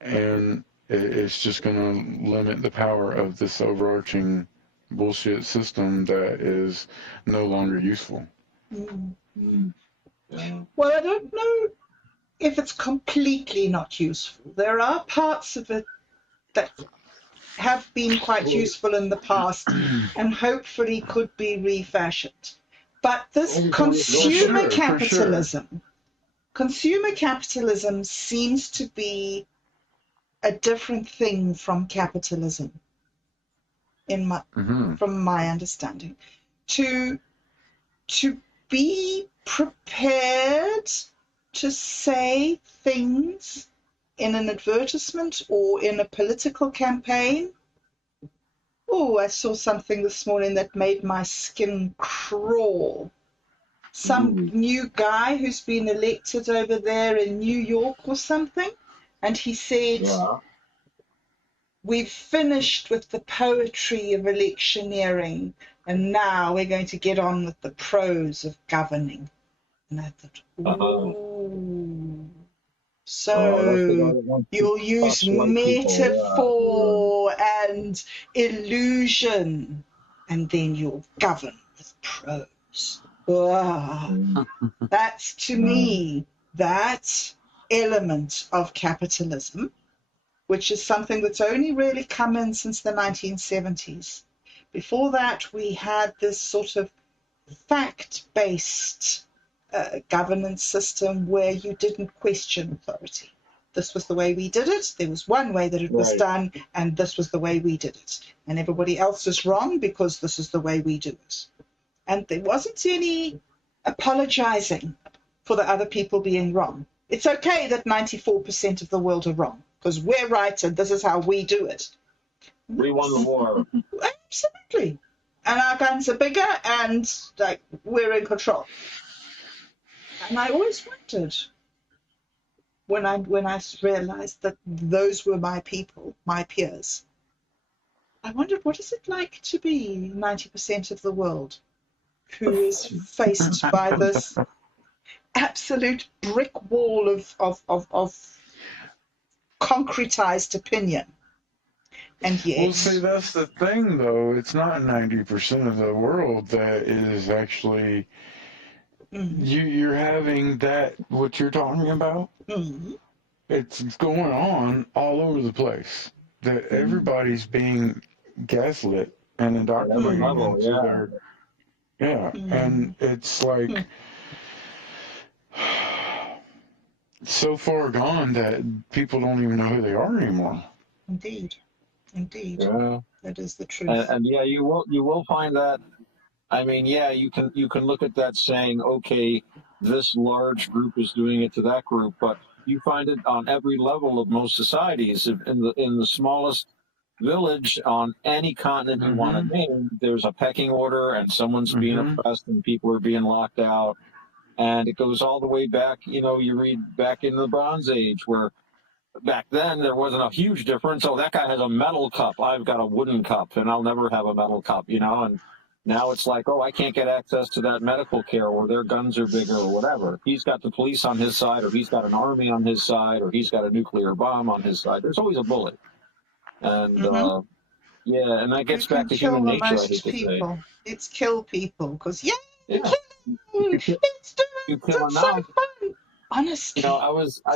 and it's just going to limit the power of this overarching bullshit system that is no longer useful. Yeah. Well, I don't know if it's completely not useful. There are parts of it that have been quite useful in the past and hopefully could be refashioned. But this consumer capitalism seems to be a different thing from capitalism, from my understanding. To be prepared to say things in an advertisement or in a political campaign. Oh, I saw something this morning that made my skin crawl. Some new guy who's been elected over there in New York or something, and he said, we've finished with the poetry of electioneering, and now we're going to get on with the prose of governing. And I thought, ooh. So you'll use metaphor and illusion, and then you'll govern with prose. That's, to me, that element of capitalism, which is something that's only really come in since the 1970s. Before that, we had this sort of fact-based governance system where you didn't question authority. This was the way we did it. There was one way that it was done, and this was the way we did it. And everybody else is wrong because this is the way we do it. And there wasn't any apologizing for the other people being wrong. It's okay that 94% of the world are wrong because we're right and this is how we do it. We won the war. Absolutely. And our guns are bigger and like we're in control. And I always wondered when I realized that those were my people, my peers. I wondered, what is it like to be 90% of the world who is faced by this absolute brick wall of concretized opinion? And yet, well, see, that's the thing, though. It's not 90% of the world that is actually. You're having that, what you're talking about, it's going on all over the place. That everybody's being gaslit and indoctrinated into their, and it's like so far gone that people don't even know who they are anymore. Indeed. Yeah. That is the truth. And yeah, you will find that. I mean, yeah, you can look at that saying, okay, this large group is doing it to that group, but you find it on every level of most societies. In the smallest village on any continent you want to name, there's a pecking order, and someone's being oppressed, and people are being locked out, and it goes all the way back. You read back in the Bronze Age, where back then there wasn't a huge difference. Oh, that guy has a metal cup, I've got a wooden cup, and I'll never have a metal cup, and now it's like, oh, I can't get access to that medical care, or their guns are bigger, or whatever. He's got the police on his side, or he's got an army on his side, or he's got a nuclear bomb on his side. There's always a bullet. And, yeah, and that gets back to human nature, I hate to say. It's kill people, because, it's kill so fun. Honestly. I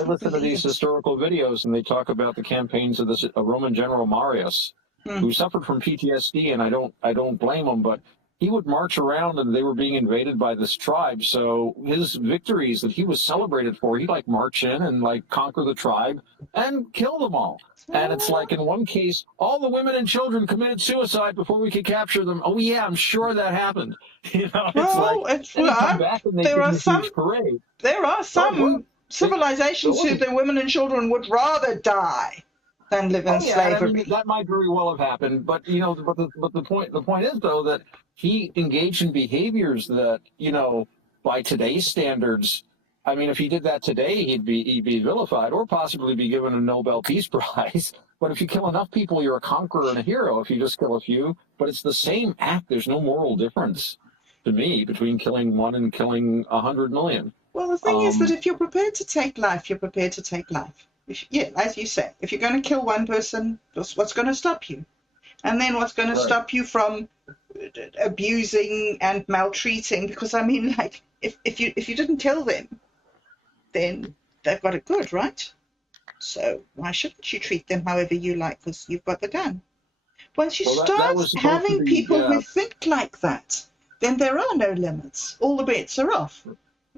listen to these historical videos, and they talk about the campaigns of this Roman general Marius. who suffered from PTSD, and I don't blame him, but he would march around and they were being invaded by this tribe. So his victories that he was celebrated for, he'd like march in and like conquer the tribe and kill them all. And it's like in one case, all the women and children committed suicide before we could capture them. Oh yeah, I'm sure that happened. You know, it's Well, like it's, then they come back and they there give are this some huge parade. there are some civilizations who They- their women and children would rather die than live in Oh yeah, and I slavery. mean that might very well have happened, but you know, but the point is though that he engaged in behaviors that, you know, by today's standards, I mean, if he did that today, he'd be vilified or possibly be given a Nobel Peace Prize. But if you kill enough people, you're a conqueror and a hero. If you just kill a few, but it's the same act. There's no moral difference to me between killing one and killing 100 million. Well, the thing is that if you're prepared to take life, you're prepared to take life. Yeah, as you say, if you're going to kill one person, what's going to stop you? And then what's going to stop you from abusing and maltreating? Because I mean, like, if you didn't kill them, then they've got it good, right? So why shouldn't you treat them however you like? Because you've got the gun. Once you start having people who think like that, then there are no limits. All the bets are off.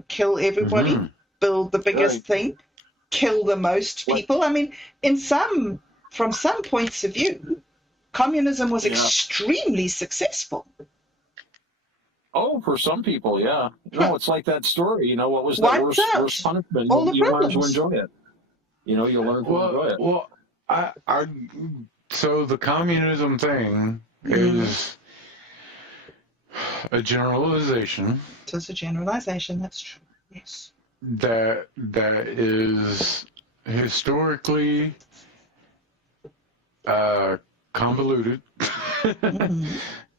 Kill everybody, build the biggest thing, kill the most people. I mean, from some points of view, communism was extremely successful. Oh, for some people, yeah. No, it's like that story. You know, what was that worst punishment? You learn to enjoy it. You know, you'll learn to enjoy it. Well, so the communism thing is a generalization. So it's a generalization, that's true. Yes. That is historically convoluted.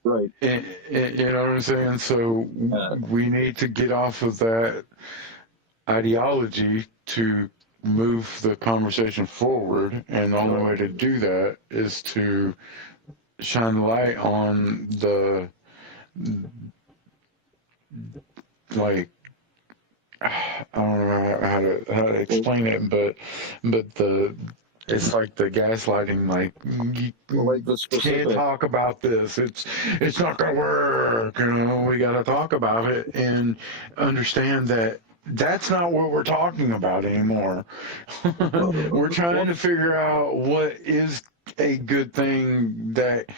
Right. You know what I'm saying? So we need to get off of that ideology to move the conversation forward, and the only way to do that is to shine the light on the, like, I don't know how to explain it, but it's like the gaslighting, like you can't talk about this. It's not gonna work. You know, we got to talk about it and understand that that's not what we're talking about anymore. We're trying to figure out what is a good thing that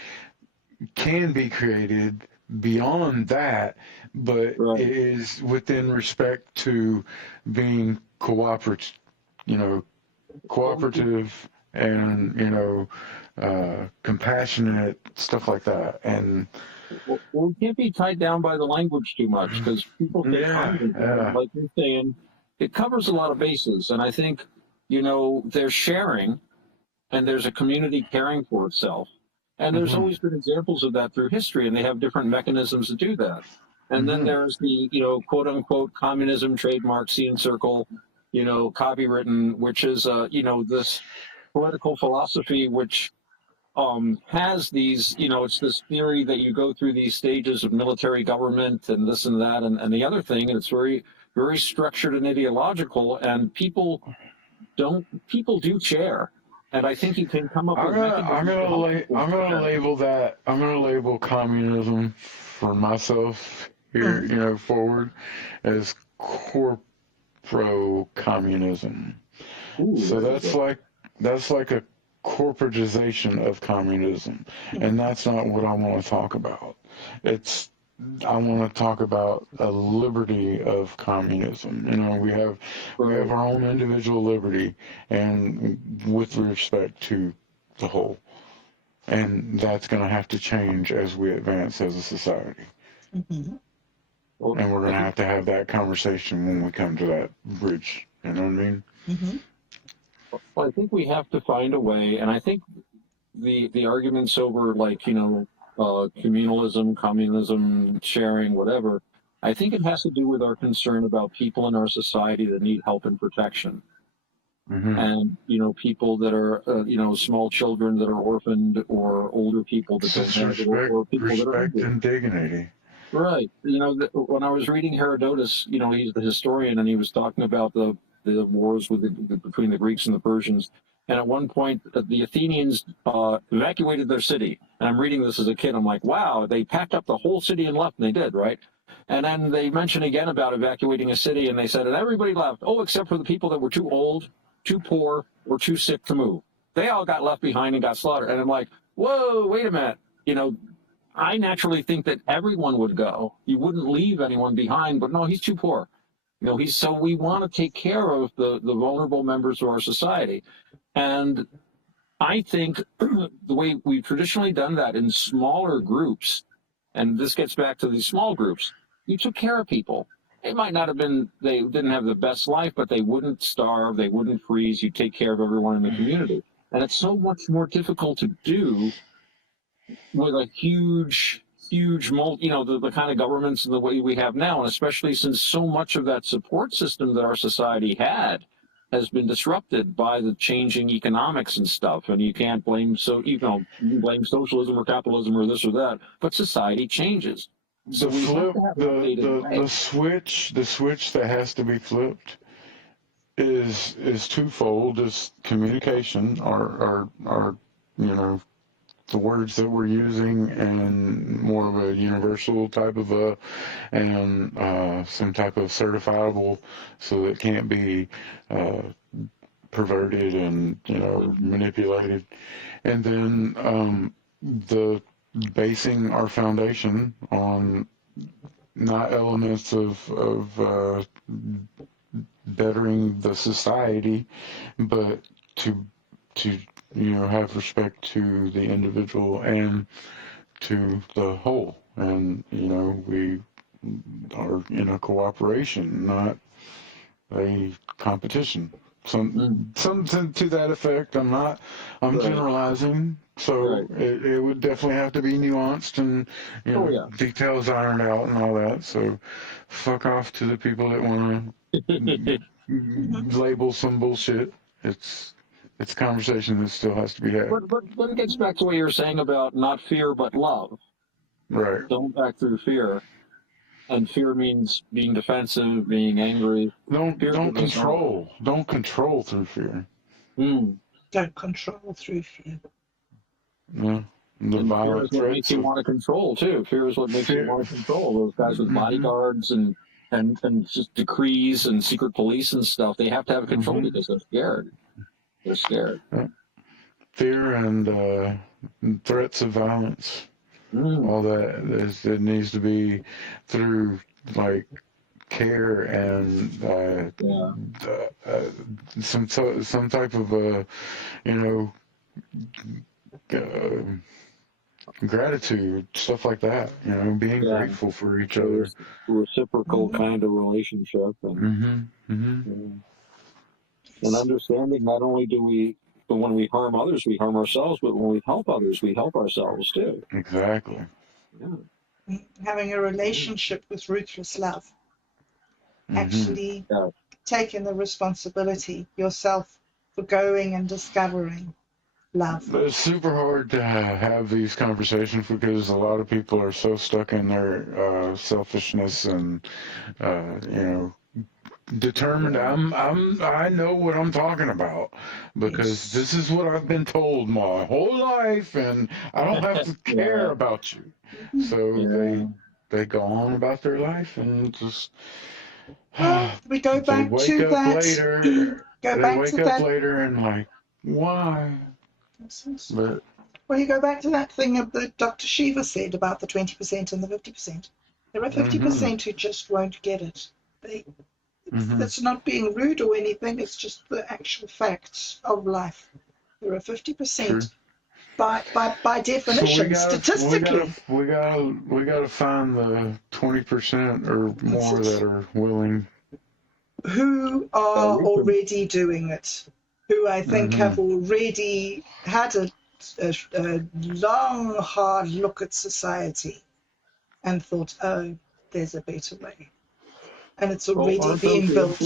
can be created beyond that, but it is within respect to being cooperative, and, compassionate, stuff like that. And well, we can't be tied down by the language too much, because people think, like you're saying, it covers a lot of bases. And I think, there's sharing and there's a community caring for itself. And there's always been examples of that through history, and they have different mechanisms to do that. And then there's the, quote unquote, communism trademark scene circle, copywritten, which is, this political philosophy which has these, it's this theory that you go through these stages of military government and this and that and the other thing, and it's very, very structured and ideological, and people do share. And I think you can come up with. I'm gonna label communism for myself here, forward as corpro-communism. So that's like a corporatization of communism, and that's not what I want to talk about. I want to talk about a liberty of communism. We have our own individual liberty, and with respect to the whole, and that's going to have to change as we advance as a society. And we're going to have that conversation when we come to that bridge. You know what I mean? Well, I think we have to find a way, and I think the arguments over, like, communalism, communism, sharing, whatever, I think it has to do with our concern about people in our society that need help and protection. And, people that are, small children that are orphaned, or older people that don't have it, or people that are respect and dignity. Right. When I was reading Herodotus, he's the historian, and he was talking about the wars between the Greeks and the Persians. And at one point, the Athenians evacuated their city. And I'm reading this as a kid. I'm like, wow, they packed up the whole city and left. And they did, right? And then they mentioned again about evacuating a city, and they said, and everybody left. Oh, except for the people that were too old, too poor, or too sick to move. They all got left behind and got slaughtered. And I'm like, whoa, wait a minute. You know, I naturally think that everyone would go. You wouldn't leave anyone behind, but no, he's too poor. You know, so we want to take care of the vulnerable members of our society. And I think the way we've traditionally done that in smaller groups, and this gets back to these small groups, you took care of people. They might not have been, they didn't have the best life, but they wouldn't starve, they wouldn't freeze, you take care of everyone in the community. And it's so much more difficult to do with a huge, you know, the kind of governments and the way we have now, and especially since so much of that support system that our society had has been disrupted by the changing economics and stuff. And you can't blame, you can blame socialism or capitalism or this or that, but society changes. So the switch that has to be flipped is twofold. Is communication, our you know, the words that we're using, and more of a universal type of and some type of certifiable, so that it can't be perverted and, you know, manipulated. And then the basing our foundation on not elements of bettering the society, but to you know, have respect to the individual and to the whole. And, you know, we are in a cooperation, not a competition. Something to that effect. I'm generalizing, so it would definitely have to be nuanced and, you know, details ironed out and all that. So fuck off to the people that want to label some bullshit. It's a conversation that still has to be had. But it gets back to what you were saying about not fear but love. Right. Don't act through fear. And fear means being defensive, being angry. Don't control. Don't control through fear. Don't control through fear. Yeah. The violent fear is what makes you want to control too. Fear is what makes you want to control. Those guys with bodyguards and just decrees and secret police and stuff, they have to have control because they're scared. They're scared. Fear and threats of violence. All that it needs to be through, like, care and some type of you know, gratitude, stuff like that. You know, being grateful for each other. Reciprocal kind of relationship, and and understanding not only do we. But when we harm others, we harm ourselves. But when we help others, we help ourselves too. Exactly. Yeah. Having a relationship with ruthless love. Actually taking the responsibility yourself for going and discovering love. But it's super hard to have these conversations because a lot of people are so stuck in their selfishness and you know, determined. I know what I'm talking about because this is what I've been told my whole life, and I don't have to care about you. So they go on about their life and just we go back to that. Later, they wake up later and like, why? But well, you go back to that thing that Dr. Shiva said about the 20% and the 50%. There are 50% who just won't get it. That's not being rude or anything. It's just the actual facts of life. There are 50%. By definition, statistically. We gotta find the 20% or more that are willing. Who are already doing it? Who I think have already had a long, hard look at society and thought, oh, there's a better way. And it's already being built.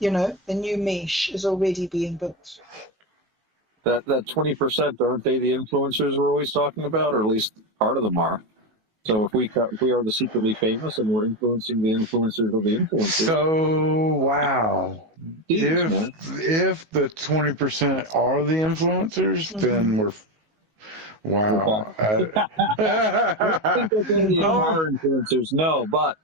You know, the new mesh is already being built. That 20%, aren't they the influencers we're always talking about, or at least part of them are? So if we are the secretly famous and we're influencing the influencers of the influencers. So wow, seeds, man. if the 20% are the influencers, then we're wow. I don't think that any of them Oh. are influencers, no, but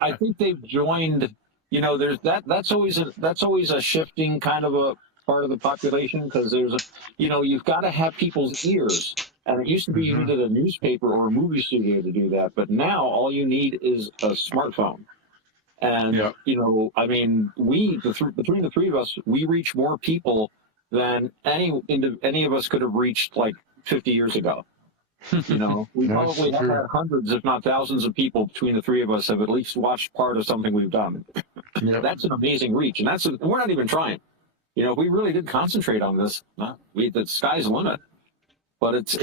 I think they've joined. You know, there's that's always a shifting kind of a part of the population because there's a, you know, you've got to have people's ears. And it used to be you needed a newspaper or a movie studio to do that, but now all you need is a smartphone. And Yep. you know, I mean, between the three of us, we reach more people than any of us could have reached like 50 years ago. You know, we That's probably have true. had hundreds, if not thousands, of people between the three of us have at least watched part of something we've done. Yep. That's an amazing reach, and we're not even trying. You know, if we really did concentrate on this, the sky's the limit. But it's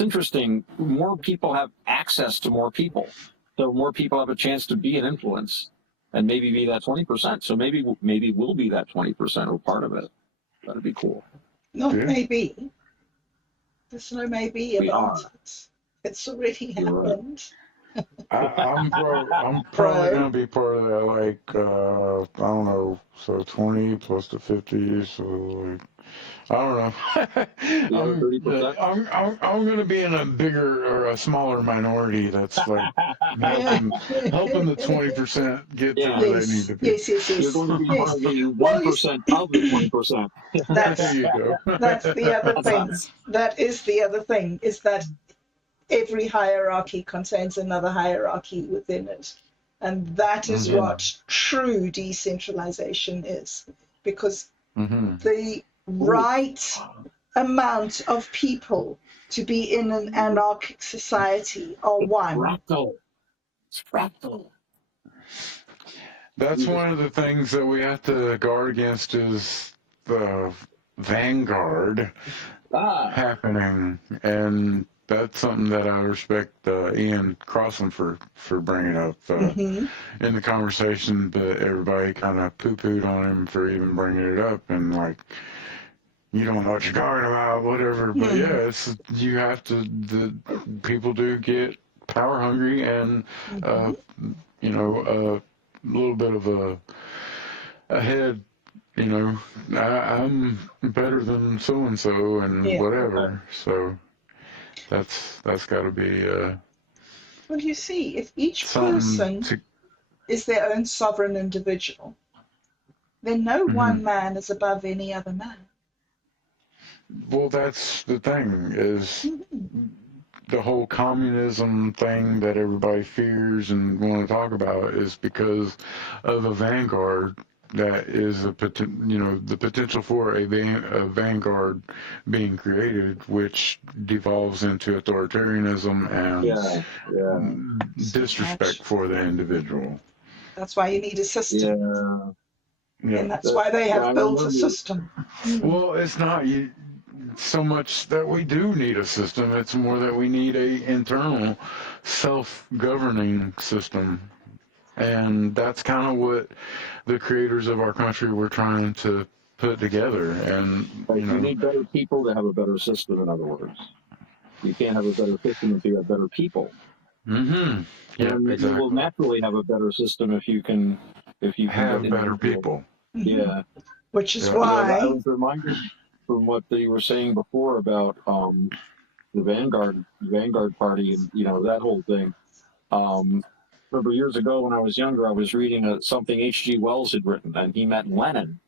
interesting. More people have access to more people, so more people have a chance to be an influence, and maybe be that 20%. So maybe we'll be that 20% or part of it. That'd be cool. Not Yeah. maybe. There's no maybe We about are. it. It's already You're right. happened. I'm probably Pro. gonna be part of that. Like I don't know. So 20 plus the 50. So like I don't know. 30%. I'm gonna be in a bigger or a smaller minority. That's like helping the 20% get to where they need to be. Yes. You're going to be Yes. part of the Well, 1% of the 20%. There you go. That's the other thing. That is the other thing, is that every hierarchy contains another hierarchy within it. And that is what true decentralization is. Because the right amount of people to be in an anarchic society are one. Fractal. It's fractal. That's one of the things that we have to guard against is the vanguard happening, and that's something that I respect Ian Crossan for bringing up in the conversation. But everybody kind of poo-pooed on him for even bringing it up, and like, you don't know what you're talking about, whatever. But yeah, you have to. The people do get power hungry, and you know, a little bit of a head. You know, I'm better than so and so, and whatever. So that's got to be. Well, you see, if each person is their own sovereign individual, then no one man is above any other man. Well, that's the thing, is the whole communism thing that everybody fears and want to talk about is because of a vanguard that is the potential for a vanguard being created, which devolves into authoritarianism and disrespect for the individual. That's why you need a system. Yeah. And that's why they have built a system. Well, it's not so much that we do need a system. It's more that we need a internal self-governing system. And that's kind of what the creators of our country were trying to put together. And you need better people to have a better system, in other words. You can't have a better system if you have better people. Yeah, exactly. You will naturally have a better system if you can have better people. Yeah. Which is why I was reminded from what they were saying before about the Vanguard Party, and that whole thing. Remember years ago when I was younger, I was reading something H.G. Wells had written, and he met Lenin,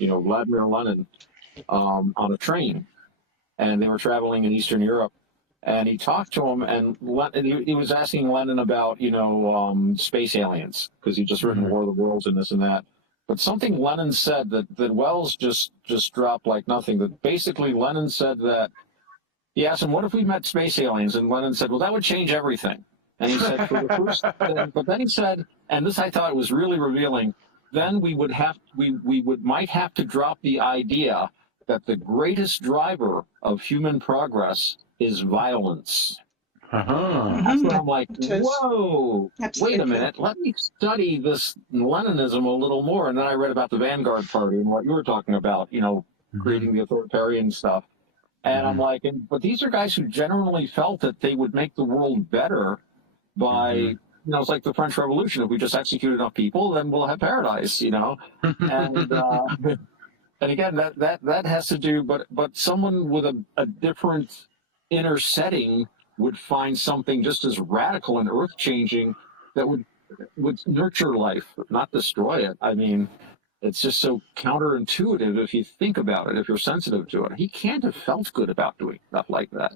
Vladimir Lenin, on a train, and they were traveling in Eastern Europe, and he talked to him, and he was asking Lenin about space aliens, because he'd just written War of the Worlds and this and that. But something Lenin said that Wells just dropped like nothing. That basically Lenin said that he asked him, "What if we met space aliens?" And Lenin said, "Well, that would change everything." And he said, for the first, but then he said, and this I thought was really revealing, then we might have to drop the idea that the greatest driver of human progress is violence. That's when I'm like, whoa, wait a minute, let me study this Leninism a little more. And then I read about the Vanguard Party and what you were talking about, creating the authoritarian stuff. And I'm like, but these are guys who generally felt that they would make the world better by it's like the French Revolution. If we just execute enough people, then we'll have paradise, And and again, that has to do, but someone with a different inner setting would find something just as radical and earth changing that would nurture life, not destroy it. I mean, it's just so counterintuitive if you think about it, if you're sensitive to it. He can't have felt good about doing stuff like that.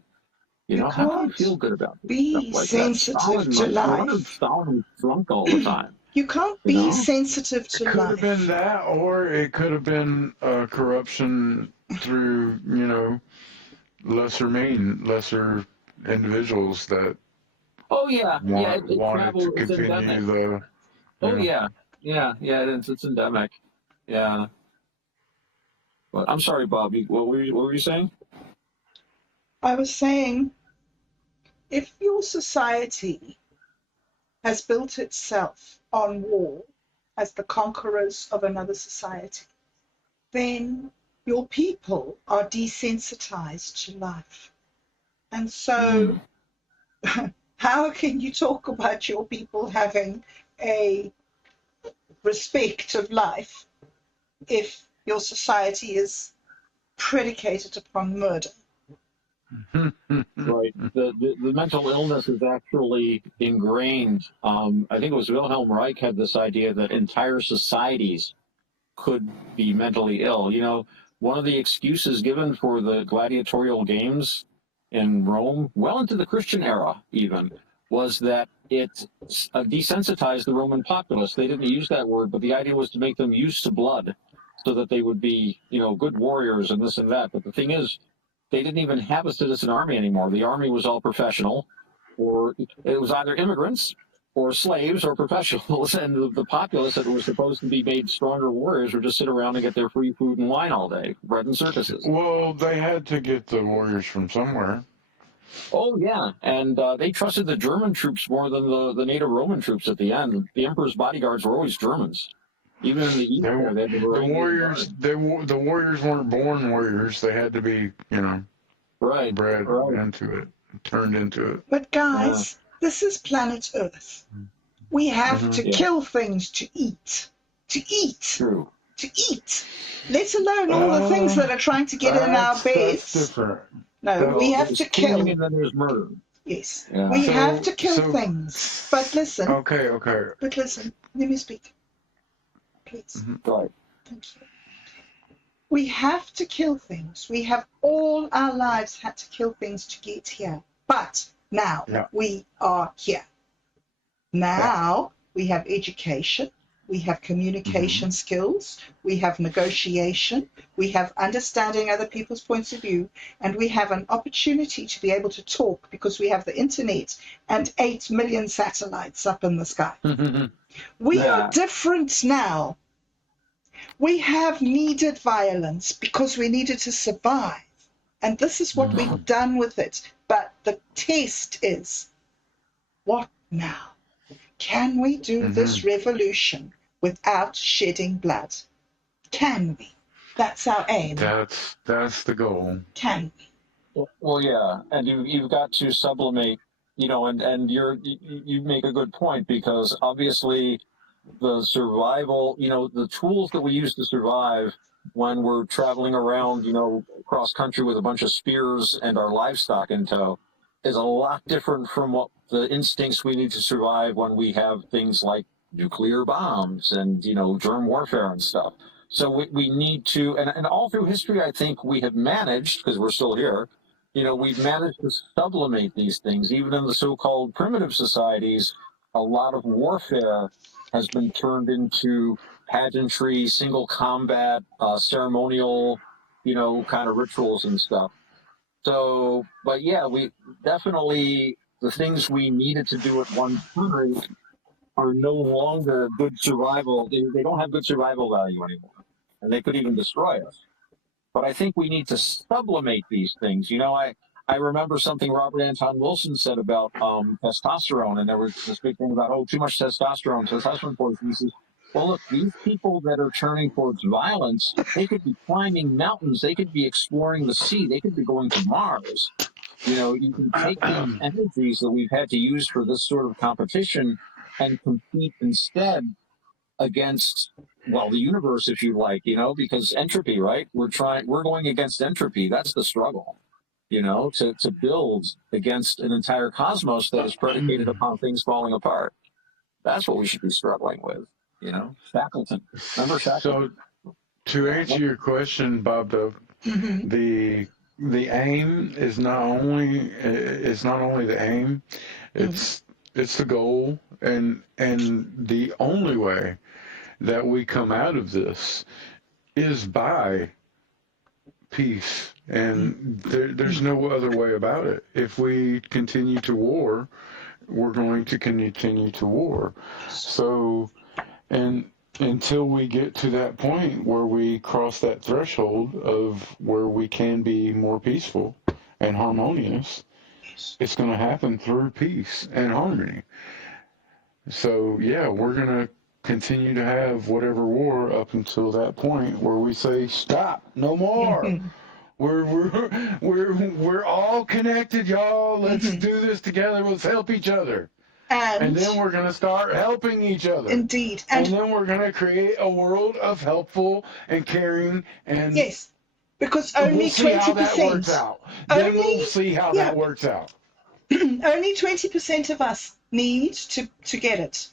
How do you feel good about be stuff like sensitive that? to No wonder life. Stalin was drunk all the time. You can't be sensitive to It could life. have been that, or it could have been corruption through, lesser individuals that wanted to continue the. It's endemic. Yeah. But I'm sorry, Bob. What were you saying? I was saying, if your society has built itself on war as the conquerors of another society, then your people are desensitized to life. And so how can you talk about your people having a respect of life if your society is predicated upon murder? Right. The mental illness is actually ingrained. I think it was Wilhelm Reich had this idea that entire societies could be mentally ill. One of the excuses given for the gladiatorial games in Rome, well into the Christian era even, was that it desensitized the Roman populace. They didn't use that word, but the idea was to make them used to blood so that they would be, good warriors and this and that. But the thing is, they didn't even have a citizen army anymore. The army was all professional, or it was either immigrants or slaves or professionals, and the populace that was supposed to be made stronger warriors would just sit around and get their free food and wine all day, bread and circuses. Well, they had to get the warriors from somewhere. Oh, yeah, and they trusted the German troops more than the native Roman troops at the end. The emperor's bodyguards were always Germans. Even in the East, the warriors weren't born warriors. They had to be, bred into it, turned into it. But guys, this is planet Earth. We have to kill things to eat. To eat. True. To eat. Let alone all the things that are trying to get in our beds. That's different. No, we have to kill. And then there's murder. Yes. Yeah. We have to kill things. But listen. Okay. But listen, let me speak. Please. Right. Thank you. We have to kill things. We have all our lives had to kill things to get here. But now we are here. Now we have education. We have communication skills. We have negotiation. We have understanding other people's points of view. And we have an opportunity to be able to talk because we have the internet and 8 million satellites up in the sky. We are different now. We have needed violence because we needed to survive. And this is what we've done with it. But the test is, what now? Can we do this revolution without shedding blood? Can we? That's our aim. That's the goal. Can we? Well, yeah, and you've got to sublimate, and you make a good point, because obviously the survival, the tools that we use to survive when we're traveling around, cross country with a bunch of spears and our livestock in tow, is a lot different from what the instincts we need to survive when we have things like nuclear bombs and, germ warfare and stuff. So we need to, and all through history, I think we have managed, because we're still here, we've managed to sublimate these things. Even in the so-called primitive societies, a lot of warfare has been turned into pageantry, single combat, ceremonial, kind of rituals and stuff. So, but yeah, we definitely, the things we needed to do at one time are no longer good survival. They don't have good survival value anymore, and they could even destroy us. But I think we need to sublimate these things. I remember something Robert Anton Wilson said about testosterone, and there was this big thing about, too much testosterone poisoning. He says, well, look, these people that are turning towards violence, they could be climbing mountains, they could be exploring the sea, they could be going to Mars. You can take these energies that we've had to use for this sort of competition and compete instead against, well, the universe, if you like, because entropy, right? We're going against entropy. That's the struggle, to build against an entire cosmos that is predicated upon things falling apart. That's what we should be struggling with, Shackleton. Remember Shackleton? So, to answer your question, bobdub, the aim is not only the aim, it's the goal, and the only way that we come out of this is by peace, and there's no other way about it. If we continue to war, we're going to continue to war. So, and until we get to that point where we cross that threshold of where we can be more peaceful and harmonious, it's going to happen through peace and harmony. So, yeah, we're going to continue to have whatever war up until that point where we say, stop, no more. We're all connected, y'all. Let's do this together. Let's help each other. And then we're going to start helping each other. Indeed. And then we're going to create a world of helpful and caring. And yes, because only we'll see 20%. How that works out. Then we'll see how that works out. Only 20% of us need to get it.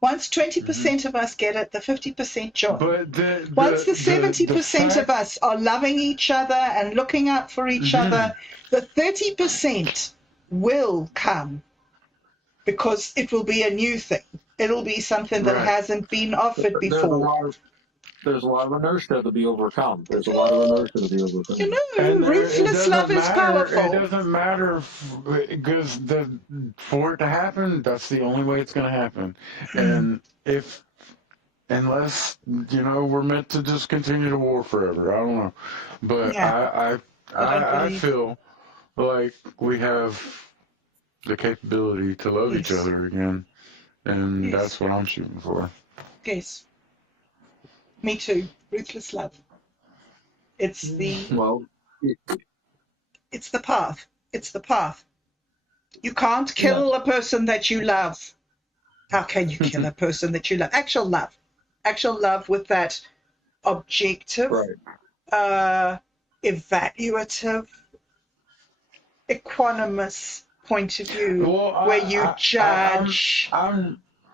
Once 20% of us get it, the 50% join. Once the 70% of us are loving each other and looking out for each other, the 30% will come. Because it will be a new thing. It'll be something that hasn't been offered before. There's a lot of inertia to be overcome. There's a lot of inertia to be overcome. Ruthless love is powerful. It doesn't matter because for it to happen, that's the only way it's going to happen. And unless we're meant to just continue to war forever, I don't know. But I feel like we have the capability to love each other again, and that's what I'm shooting for. Yes, me too. Ruthless love. It's the it's the path. It's the path. You can't kill a person that you love. How can you kill a person that you love? Actual love with that objective, evaluative, equanimous point of view, where you judge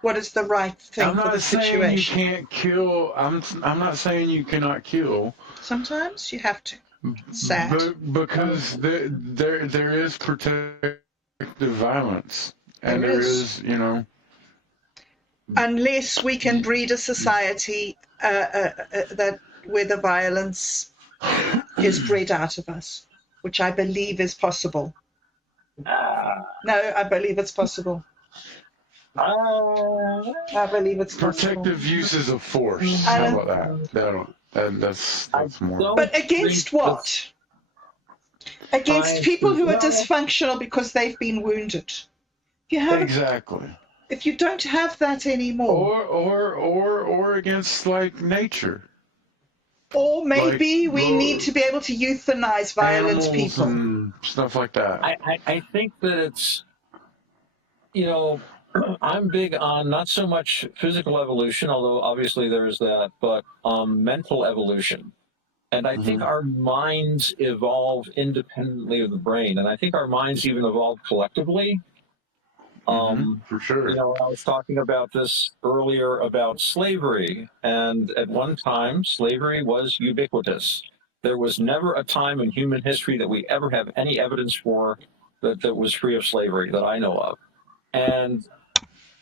what is the right thing for the situation. You can't kill. I'm not saying you cannot kill. Sometimes you have to. Sad. Because there is protective violence, and there is Unless we can breed a society that where the violence is bred out of us, which I believe is possible. No, I believe it's possible. I believe it's possible. Protective uses of force. How about that? That's more. But against what? Against people who are dysfunctional because they've been wounded. Exactly. If you don't have that anymore. Or against nature. Or maybe we need to be able to euthanize violent people. And stuff like that. I think that it's, I'm big on not so much physical evolution, although obviously there's that, but mental evolution. And I think our minds evolve independently of the brain. And I think our minds even evolve collectively. For sure. I was talking about this earlier about slavery, and at one time, slavery was ubiquitous. There was never a time in human history that we ever have any evidence for that was free of slavery that I know of. And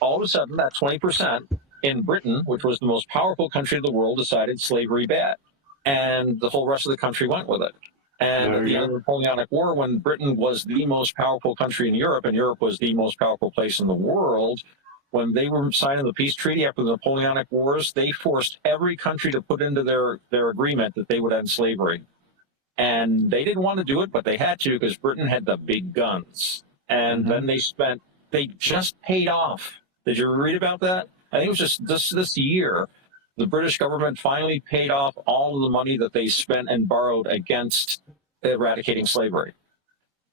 all of a sudden, that 20% in Britain, which was the most powerful country in the world, decided slavery bad. And the whole rest of the country went with it. And at the end of the Napoleonic War, when Britain was the most powerful country in Europe, and Europe was the most powerful place in the world, when they were signing the peace treaty after the Napoleonic Wars, they forced every country to put into their agreement that they would end slavery. And they didn't want to do it, but they had to because Britain had the big guns. And then they just paid off. Did you read about that? I think it was just this year. The British government finally paid off all of the money that they spent and borrowed against eradicating slavery.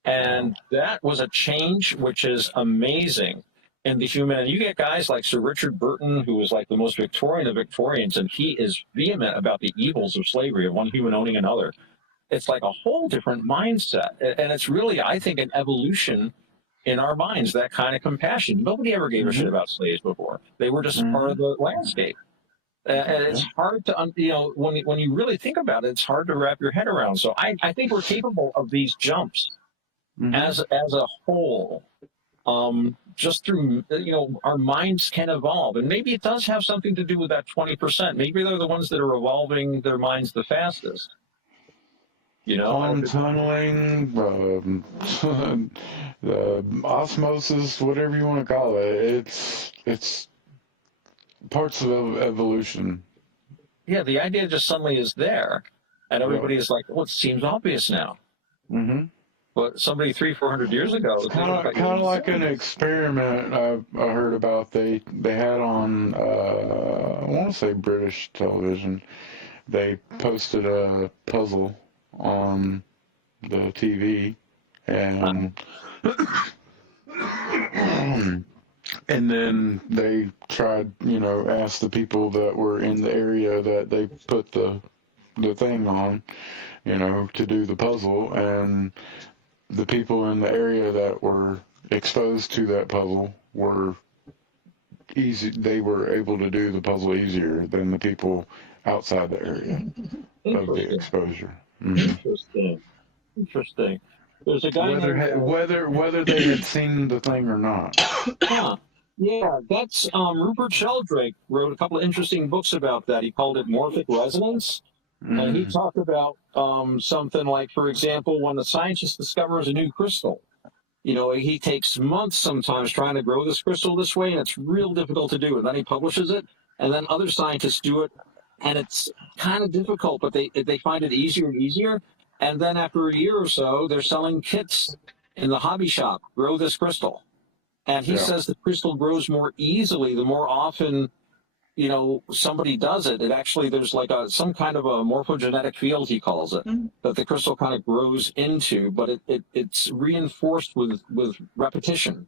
And that was a change which is amazing. in the human. And you get guys like Sir Richard Burton, who was like the most Victorian of Victorians, and he is vehement about the evils of slavery, of one human owning another. It's like a whole different mindset. And it's really, I think, an evolution in our minds, that kind of compassion. Nobody ever gave a shit about slaves before. They were just part of the landscape. And it's hard to, when you really think about it, it's hard to wrap your head around. So I think we're capable of these jumps as a whole, just through, our minds can evolve. And maybe it does have something to do with that 20%. Maybe they're the ones that are evolving their minds the fastest. Quantum tunneling, osmosis, whatever you want to call it. It's parts of evolution. Yeah, the idea just suddenly is there, and everybody is like, "Well, it seems obvious now." But somebody 300-400 years ago, it's kind of like an experiment I heard about. They had on I want to say British television. They posted a puzzle on the TV, and and then they tried, asked the people that were in the area that they put the thing on, to do the puzzle, and the people in the area that were exposed to that puzzle were easy. They were able to do the puzzle easier than the people outside the area of the exposure. Interesting. There's a guy whether they had seen the thing or not. Yeah, that's Rupert Sheldrake wrote a couple of interesting books about that. He called it morphic resonance. And he talked about something like, for example, when a scientist discovers a new crystal, he takes months sometimes trying to grow this crystal this way, and it's real difficult to do. And then he publishes it, and then other scientists do it, and it's kind of difficult, but they find it easier and easier. And then after a year or so, they're selling kits in the hobby shop, grow this crystal. And he says the crystal grows more easily the more often, somebody does it. It actually, there's like some kind of a morphogenetic field, he calls it, that the crystal kind of grows into, but it's reinforced with repetition.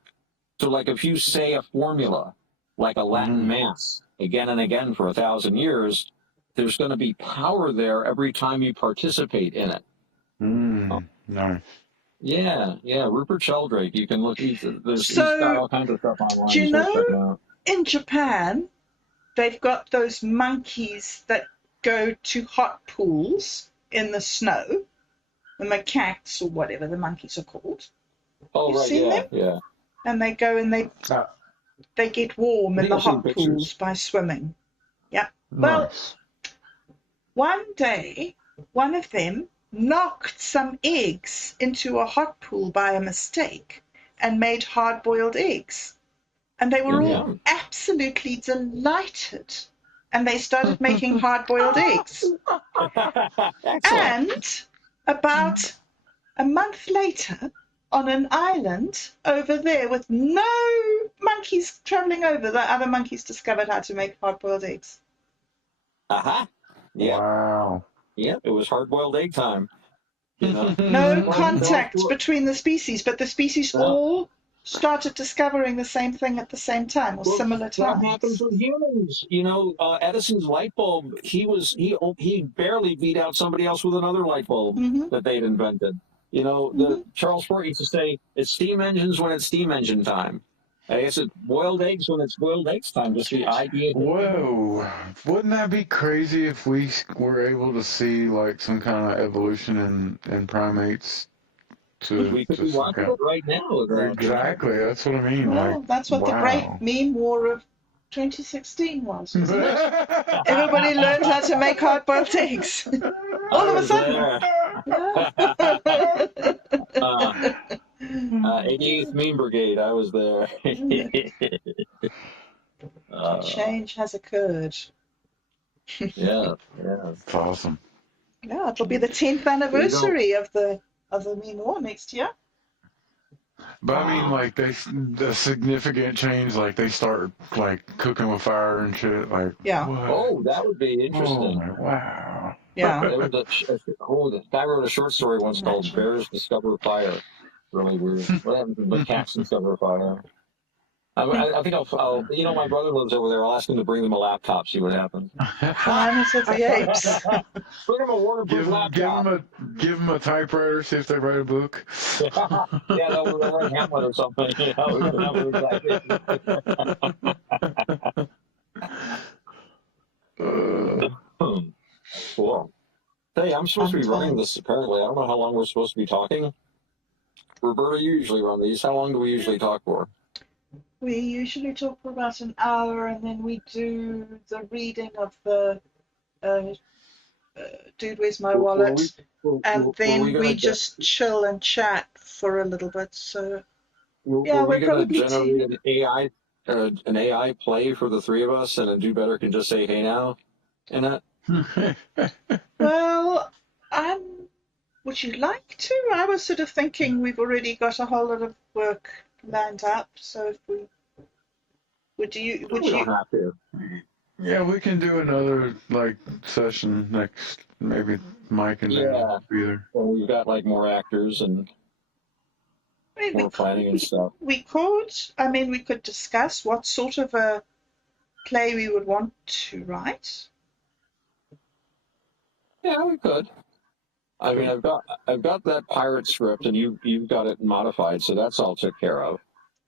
So like if you say a formula, like a Latin mass, again and again for 1,000 years, there's going to be power there every time you participate in it. Nice. Yeah, Rupert Sheldrake. You can look. He's got all kinds of stuff online. Do you know, in Japan, they've got those monkeys that go to hot pools in the snow, the macaques or whatever the monkeys are called. Oh, You've right, seen them? Yeah. And they go and they get warm in the hot pools by swimming. Yeah. Well, one day, one of them knocked some eggs into a hot pool by a mistake and made hard-boiled eggs. And they were all absolutely delighted. And they started making hard-boiled eggs. And about a month later, on an island over there with no monkeys traveling over, the other monkeys discovered how to make hard-boiled eggs. Yeah. Wow. Yeah, it was hard-boiled egg time. No contact between the species, but the species all started discovering the same thing at the same time, or similar times. That happens with humans. Edison's light bulb, he barely beat out somebody else with another light bulb that they'd invented. Charles Fort used to say, it's steam engines when it's steam engine time. I guess it's boiled eggs when it's boiled eggs time. Just the idea. Whoa! Wouldn't that be crazy if we were able to see like some kind of evolution in primates? We could be watching it right now. Exactly. That's what I mean. Well, that's what the great meme war of 2016 was, wasn't it? Everybody learned how to make hard-boiled eggs. All of a sudden. 88th Meme Brigade, I was there. Change has occurred. Yeah. It's awesome. Yeah, it'll be the 10th anniversary of the meme war next year. But I mean, like the significant change, like they start like cooking with fire and shit. Like, what? Oh, that would be interesting. Oh, wow. Yeah. The guy wrote a short story once called "Bears Discover Fire." Really weird. What happens when cats discover fire? I think I'll, you know, my brother lives over there. I'll ask him to bring them a laptop, see what happens. Planet of the Apes. Bring them a waterproof laptop. Give them a typewriter, see if they write a book. Yeah, they'll write Hamlet or something. You know, cool. Hey, I'm supposed to be running this apparently. I don't know how long we're supposed to be talking. Roberta, you usually run these. How long do we usually talk for? We usually talk for about an hour, and then we do the reading of the Dude, Where's My Wallet? And then we just chill and chat for a little bit. So yeah, we're probably generate an AI play for the three of us, and a DooBetter can just say, "Hey now," and that. Well, would you like to? I was sort of thinking we've already got a whole lot of work lined up, so if we would you don't have to. Yeah, we can do another session next. Maybe Mike and Dan be there. Well, we've got more actors and more planning and stuff. We could. I mean, we could discuss what sort of a play we would want to write. Yeah, we could. I mean, I've got that pirate script, and you've got it modified, so that's all took care of.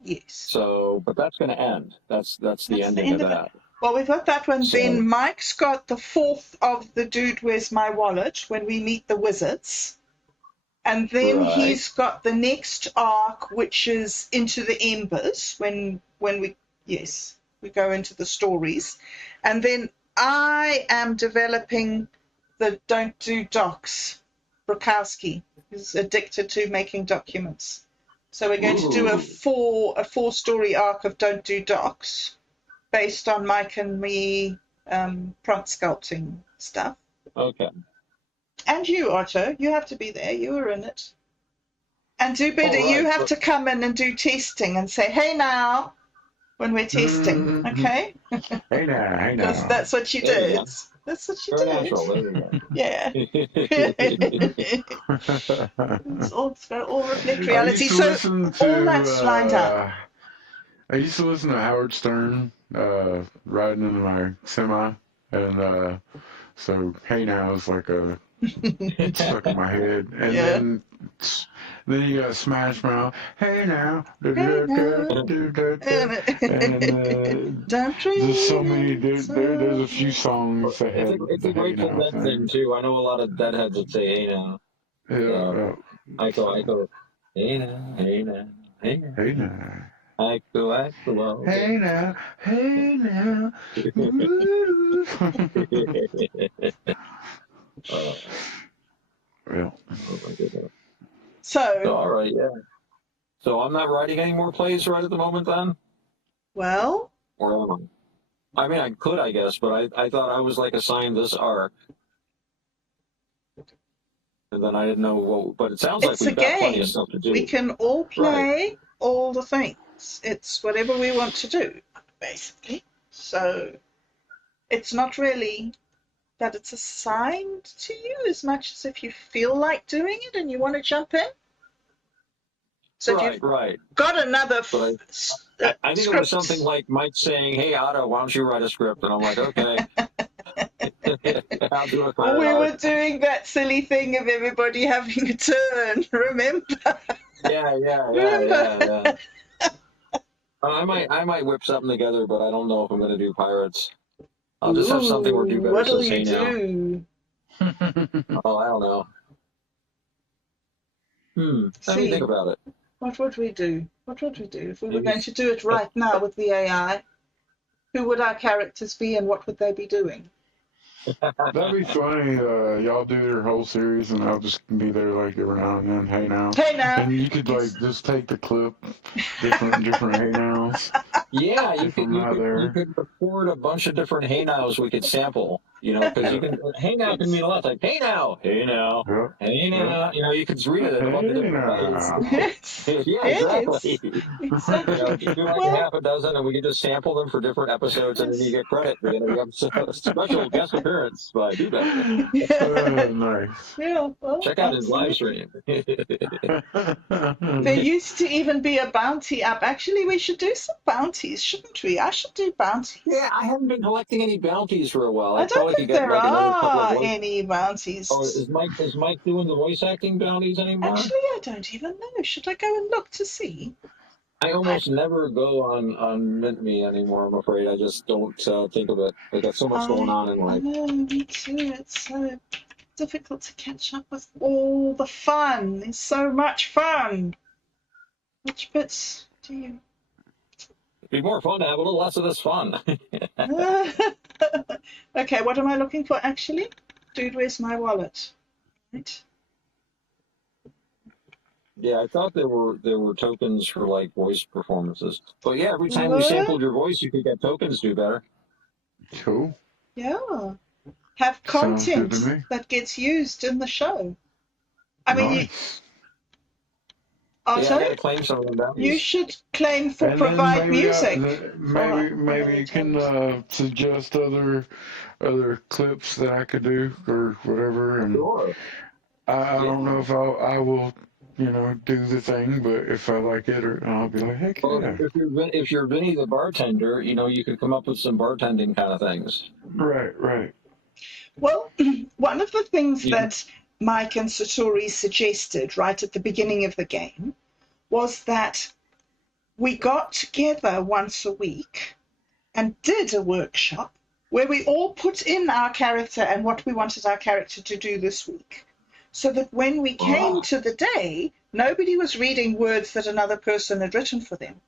Yes. So, but that's going to end. That's the ending of that. Well, we've got that one. So, then Mike's got the fourth of the Dude, Where's My Wallet? When we meet the wizards, and then he's got the next arc, which is Into the Embers. When we go into the stories, and then I am developing the Don't Do Docs. Brokowski is addicted to making documents. So we're going to do a four story arc of Don't Do Docs based on Mike and me prompt sculpting stuff. Okay. And you, Otto, you have to be there. You were in it. And DooBetter, you have to come in and do testing and say, "Hey now," when we're testing, okay? Hey now. That's what you did. That's what you did. Yeah. It's all reflect reality. So all that's lined up. I used to listen to Howard Stern riding into my semi, and so "Hey Now" is stuck in my head, and then you got Smash Mouth, "Hey Now," and there's so many. There's a few songs that have. It's a great Dead thing too. I know a lot of Deadheads that say "Hey Now." Yeah. I go. Hey now, hey now, hey now. Hey now. I go. Hey now, hey now. Oh my goodness. So all right, yeah. So I'm not writing any more plays right at the moment, then. Well. Or am I? I mean, I could, I guess, but I thought I was assigned this arc. And then I didn't know what, but it sounds like we've got plenty of stuff to do. We can all play all the things. It's whatever we want to do, basically. So it's not really that it's assigned to you as much as if you feel like doing it and you want to jump in. So if you've got another I think it was something like Mike saying, "Hey, Otto, why don't you write a script?" And I'm like, "Okay." I'll do it. We were doing that silly thing of everybody having a turn, remember? Yeah. I might whip something together, but I don't know if I'm going to do pirates. I'll just have something where DooBetter says, "Hey now." Oh, I don't know. Let me think about it. What would we do? If we were going to do it right now with the AI? Who would our characters be and what would they be doing? That'd be funny. Y'all do your whole series, and I'll just be there every now and then. Hey now. Hey now. And you could just take the clip, different hey nows. Yeah, you could record a bunch of different hey nows we could sample. You know, because you can, hey now can mean a lot, like, hey now, hey now, Yep. hey now. Yep. You know, you can read it in a bunch of Hey different ways. now. Yes, Yeah, exactly. yes, You know, exactly. you do like a Well, half a dozen, and we can just sample them for different episodes, and then you yes. get credit. You know, you have a special guest appearance by DooBetter. Yeah, Nice. yeah, well, Check out his live absolutely. stream. There used to even be a bounty app. Actually, we should do some bounties, shouldn't we? I should do bounties. Yeah, I haven't been collecting any bounties for a while. I I don't probably could think get there like another couple of are voice. any Oh, bounties. is Mike doing the voice acting bounties anymore? Actually, I don't even know. Should I go and look to see? I I, almost never go on Mint Me anymore. I'm afraid I just don't think of it. I got so much going on in I life. know, me too. It's so difficult to catch up with all the fun. There's so much fun. Which bits do you? It'd be more fun to have a little less of this fun. Okay, what am I looking for actually? Dude, where's my wallet? Right. Yeah, I thought there were tokens for like voice performances. But yeah, every time we What? sampled your voice, you could get tokens. Do better. Cool. Yeah. Have Sounds good to content me. that gets used in the show. I mean, Nice. Yeah, I Otto, got to claim some of them you bounties. should claim for And then provide maybe music for one of maybe the you can times. suggest other clips that I could do or whatever. And Sure. I don't know Yeah. if I will do the thing, but if I like it, or I'll be like, heck Well, yeah. if you're Vinny the bartender, you know you could come up with some bartending kind of things. Right, right. Well, one of the things You, that Mike and Satori suggested right at the beginning of the game was that we got together once a week and did a workshop where we all put in our character and what we wanted our character to do this week. So that when we came to the day, nobody was reading words that another person had written for them.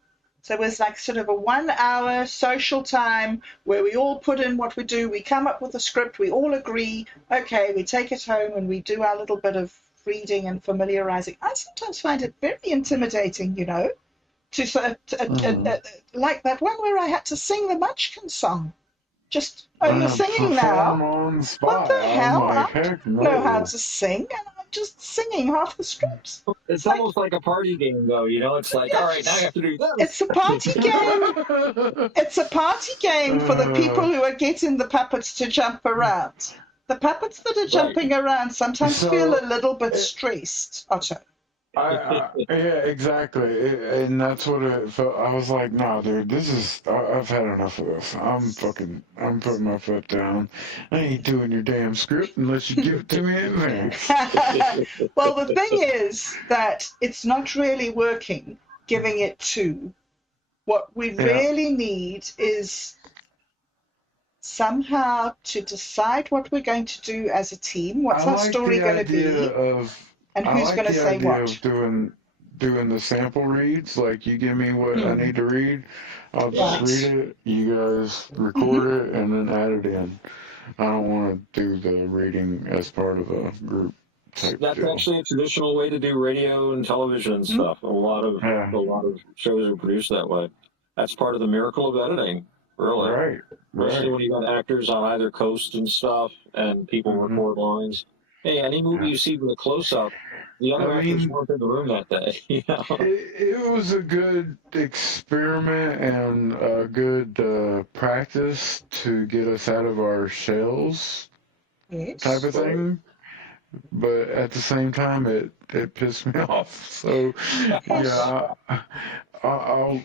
So it was like sort of a 1 hour social time where we all put in what we do. We come up with a script. We all agree. Okay, we take it home and we do our little bit of reading and familiarizing. I sometimes find it very intimidating, to sort of Mm-hmm. like that one where I had to sing the Munchkin song. Just, oh, you're singing now? Perform on the What spot. the I'm hell? like, I heck don't know how no. to sing, and I'm just singing half the scripts. it's Like, almost like a party game, though. You know, it's like, all right, now I yes, have to do this. it's a party game. It's a party game for the people who are getting the puppets to jump around. The puppets that are Right. jumping around sometimes feel so a little bit stressed, Otto. yeah, exactly, and that's what it felt. I was like, "Nah, dude, I've had enough of this. I'm putting my foot down. I ain't doing your damn script unless you give it to me in advance." Well, the thing is that it's not really working giving it to. What we Yeah, really need is somehow to decide what we're going to do as a team. I What's our like story the going to idea be? of And I who's like going to the say idea of what? doing the sample reads. Like you give me what I need Mm, to read, I'll just read right. it. You guys Hmm. record it and then add it in. I don't want to do the reading as part of a group type That's deal. actually a traditional way to do radio and television Hmm. stuff. Yeah, A lot of shows are produced that way. That's part of the miracle of editing, really. right, Especially right. when you got actors on either coast and stuff, and people Hmm. record lines. Hey, any movie Yeah. you see with a close up, the I other actors mean, weren't in the room that day. You know. it was a good experiment and a good practice to get us out of our shells type Yes. of thing. But at the same time, it pissed me off. So Yes. yeah, I'll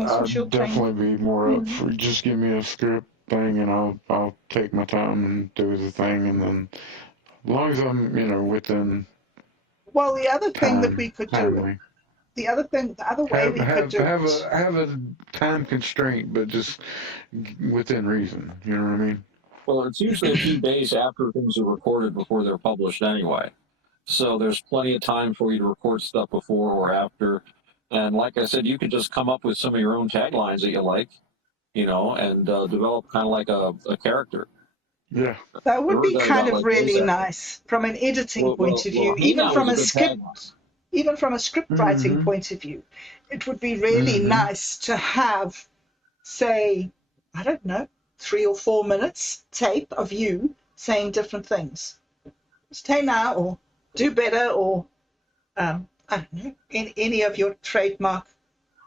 That's I'll what you're playing. definitely be more up Hmm. for just give me a script thing and I'll take my time and do the thing and then as long as I'm within Well, the other thing that we could do, timely. the other way we could do it. Have a time constraint, but just within reason. You know what I mean? Well, it's usually a few days after things are recorded before they're published anyway. So there's plenty of time for you to record stuff before or after. And like I said, you could just come up with some of your own taglines that you like, you know, and develop kind of like a character. Yeah. That I've would heard be that kind about of like voice really acting. nice from an editing point of view, Hey now is a good tagline. even from a script writing Mm-hmm. point of view. It would be really Mm-hmm. nice to have, say, I don't know, 3 or 4 minutes tape of you saying different things. Stay now, or do better, or I don't know, any of your trademark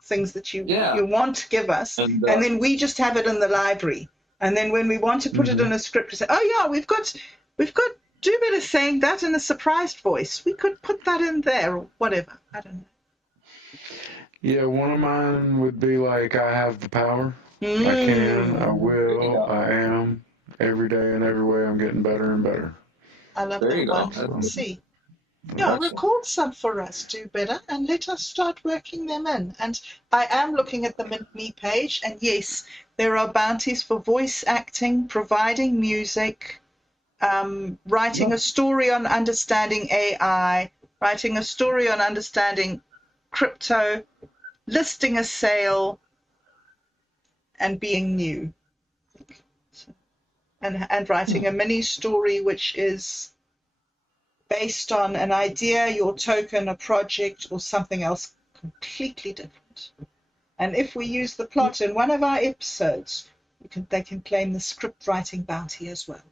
things that you want to give us, and then we just have it in the library. And then when we want to put it in a script, we say, oh yeah, we've got DooBetter saying that in a surprised voice. We could put that in there, or whatever. I don't know. Yeah, one of mine would be like, I have the power. I can, I will, I am. Every day and every way, I'm getting better and better. I love that one. Let's see. Yeah, record some for us, DooBetter, and let us start working them in. And I am looking at the Mint Me page, and yes, there are bounties for voice acting, providing music, writing a story on understanding AI, writing a story on understanding crypto, listing a sale, and being new. And writing a mini story which is based on an idea, your token, a project, or something else completely different. And if we use the plot in one of our episodes, they can claim the script writing bounty as well.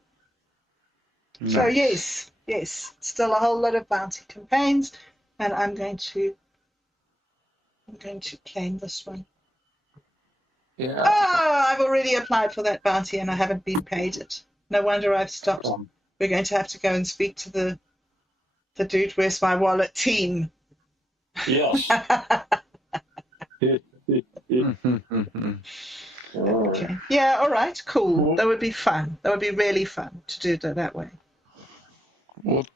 Nice. So yes, still a whole lot of bounty campaigns, and I'm going to claim this one. Yeah. Oh, I've already applied for that bounty and I haven't been paid it. No wonder I've stopped. We're going to have to go and speak to the Dude Where's My Wallet team. Yes. Okay. Yeah, all right, cool. That would be fun. That would be really fun to do it that way. Well,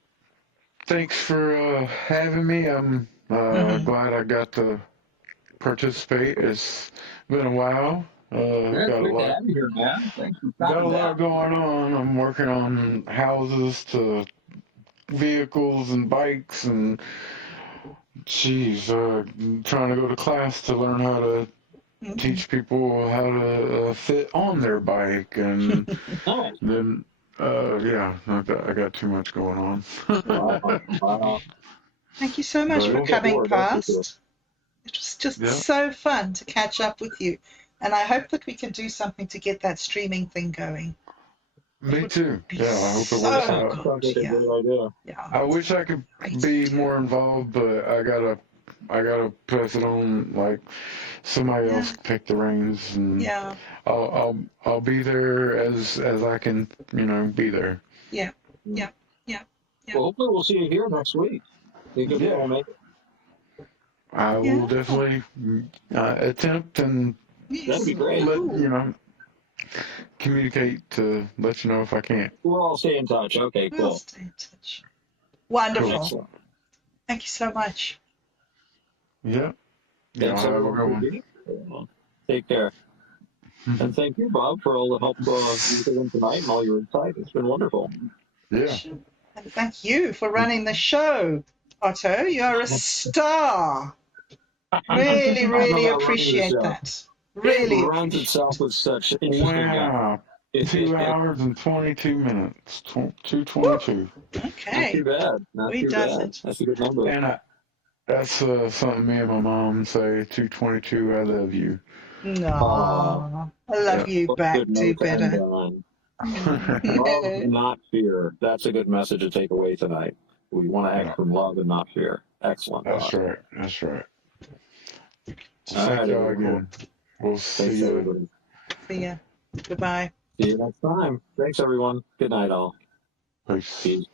thanks for having me. I'm glad I got to participate. It's been a while. Got a lot going on. I'm working on houses to vehicles and bikes, and trying to go to class to learn how to teach people how to fit on their bike, and then I got too much going on. Wow. Thank you so much for coming past. It was just so fun to catch up with you, and I hope that we can do something to get that streaming thing going. Me too. Yeah, I hope it works out. Yeah. I wish I could be more involved, but I gotta pass it on. Like somebody else pick the reins, and I'll be there as I can, be there. Yeah. Well, hopefully we'll see you here next week. We'll make it. I will definitely attempt, and that'd be great. Communicate to let you know if I can't. We'll all stay in touch. Okay, cool. We'll stay in touch. Wonderful. Cool. Thank you so much. Yeah. Thanks, everyone. Take care. And thank you, Bob, for all the help you gave in tonight and all your insight. It's been wonderful. Yeah. And thank you for running the show, Otto. You're a star. Really, really appreciate that. Really it runs itself with such interesting. Wow. 2 hours and 22 minutes. 2:22. Okay. Not too bad. Not too bad. That's a good number. And that's something me and my mom say. 2:22. I love you. No, I love you back. DooBetter. Love, not fear. That's a good message to take away tonight. We want to act from love and not fear. Excellent. That's right. That's right. Thank y'all again. We'll see you. Everybody. See ya. Goodbye. See you next time. Thanks, everyone. Good night, all. Peace. Peace.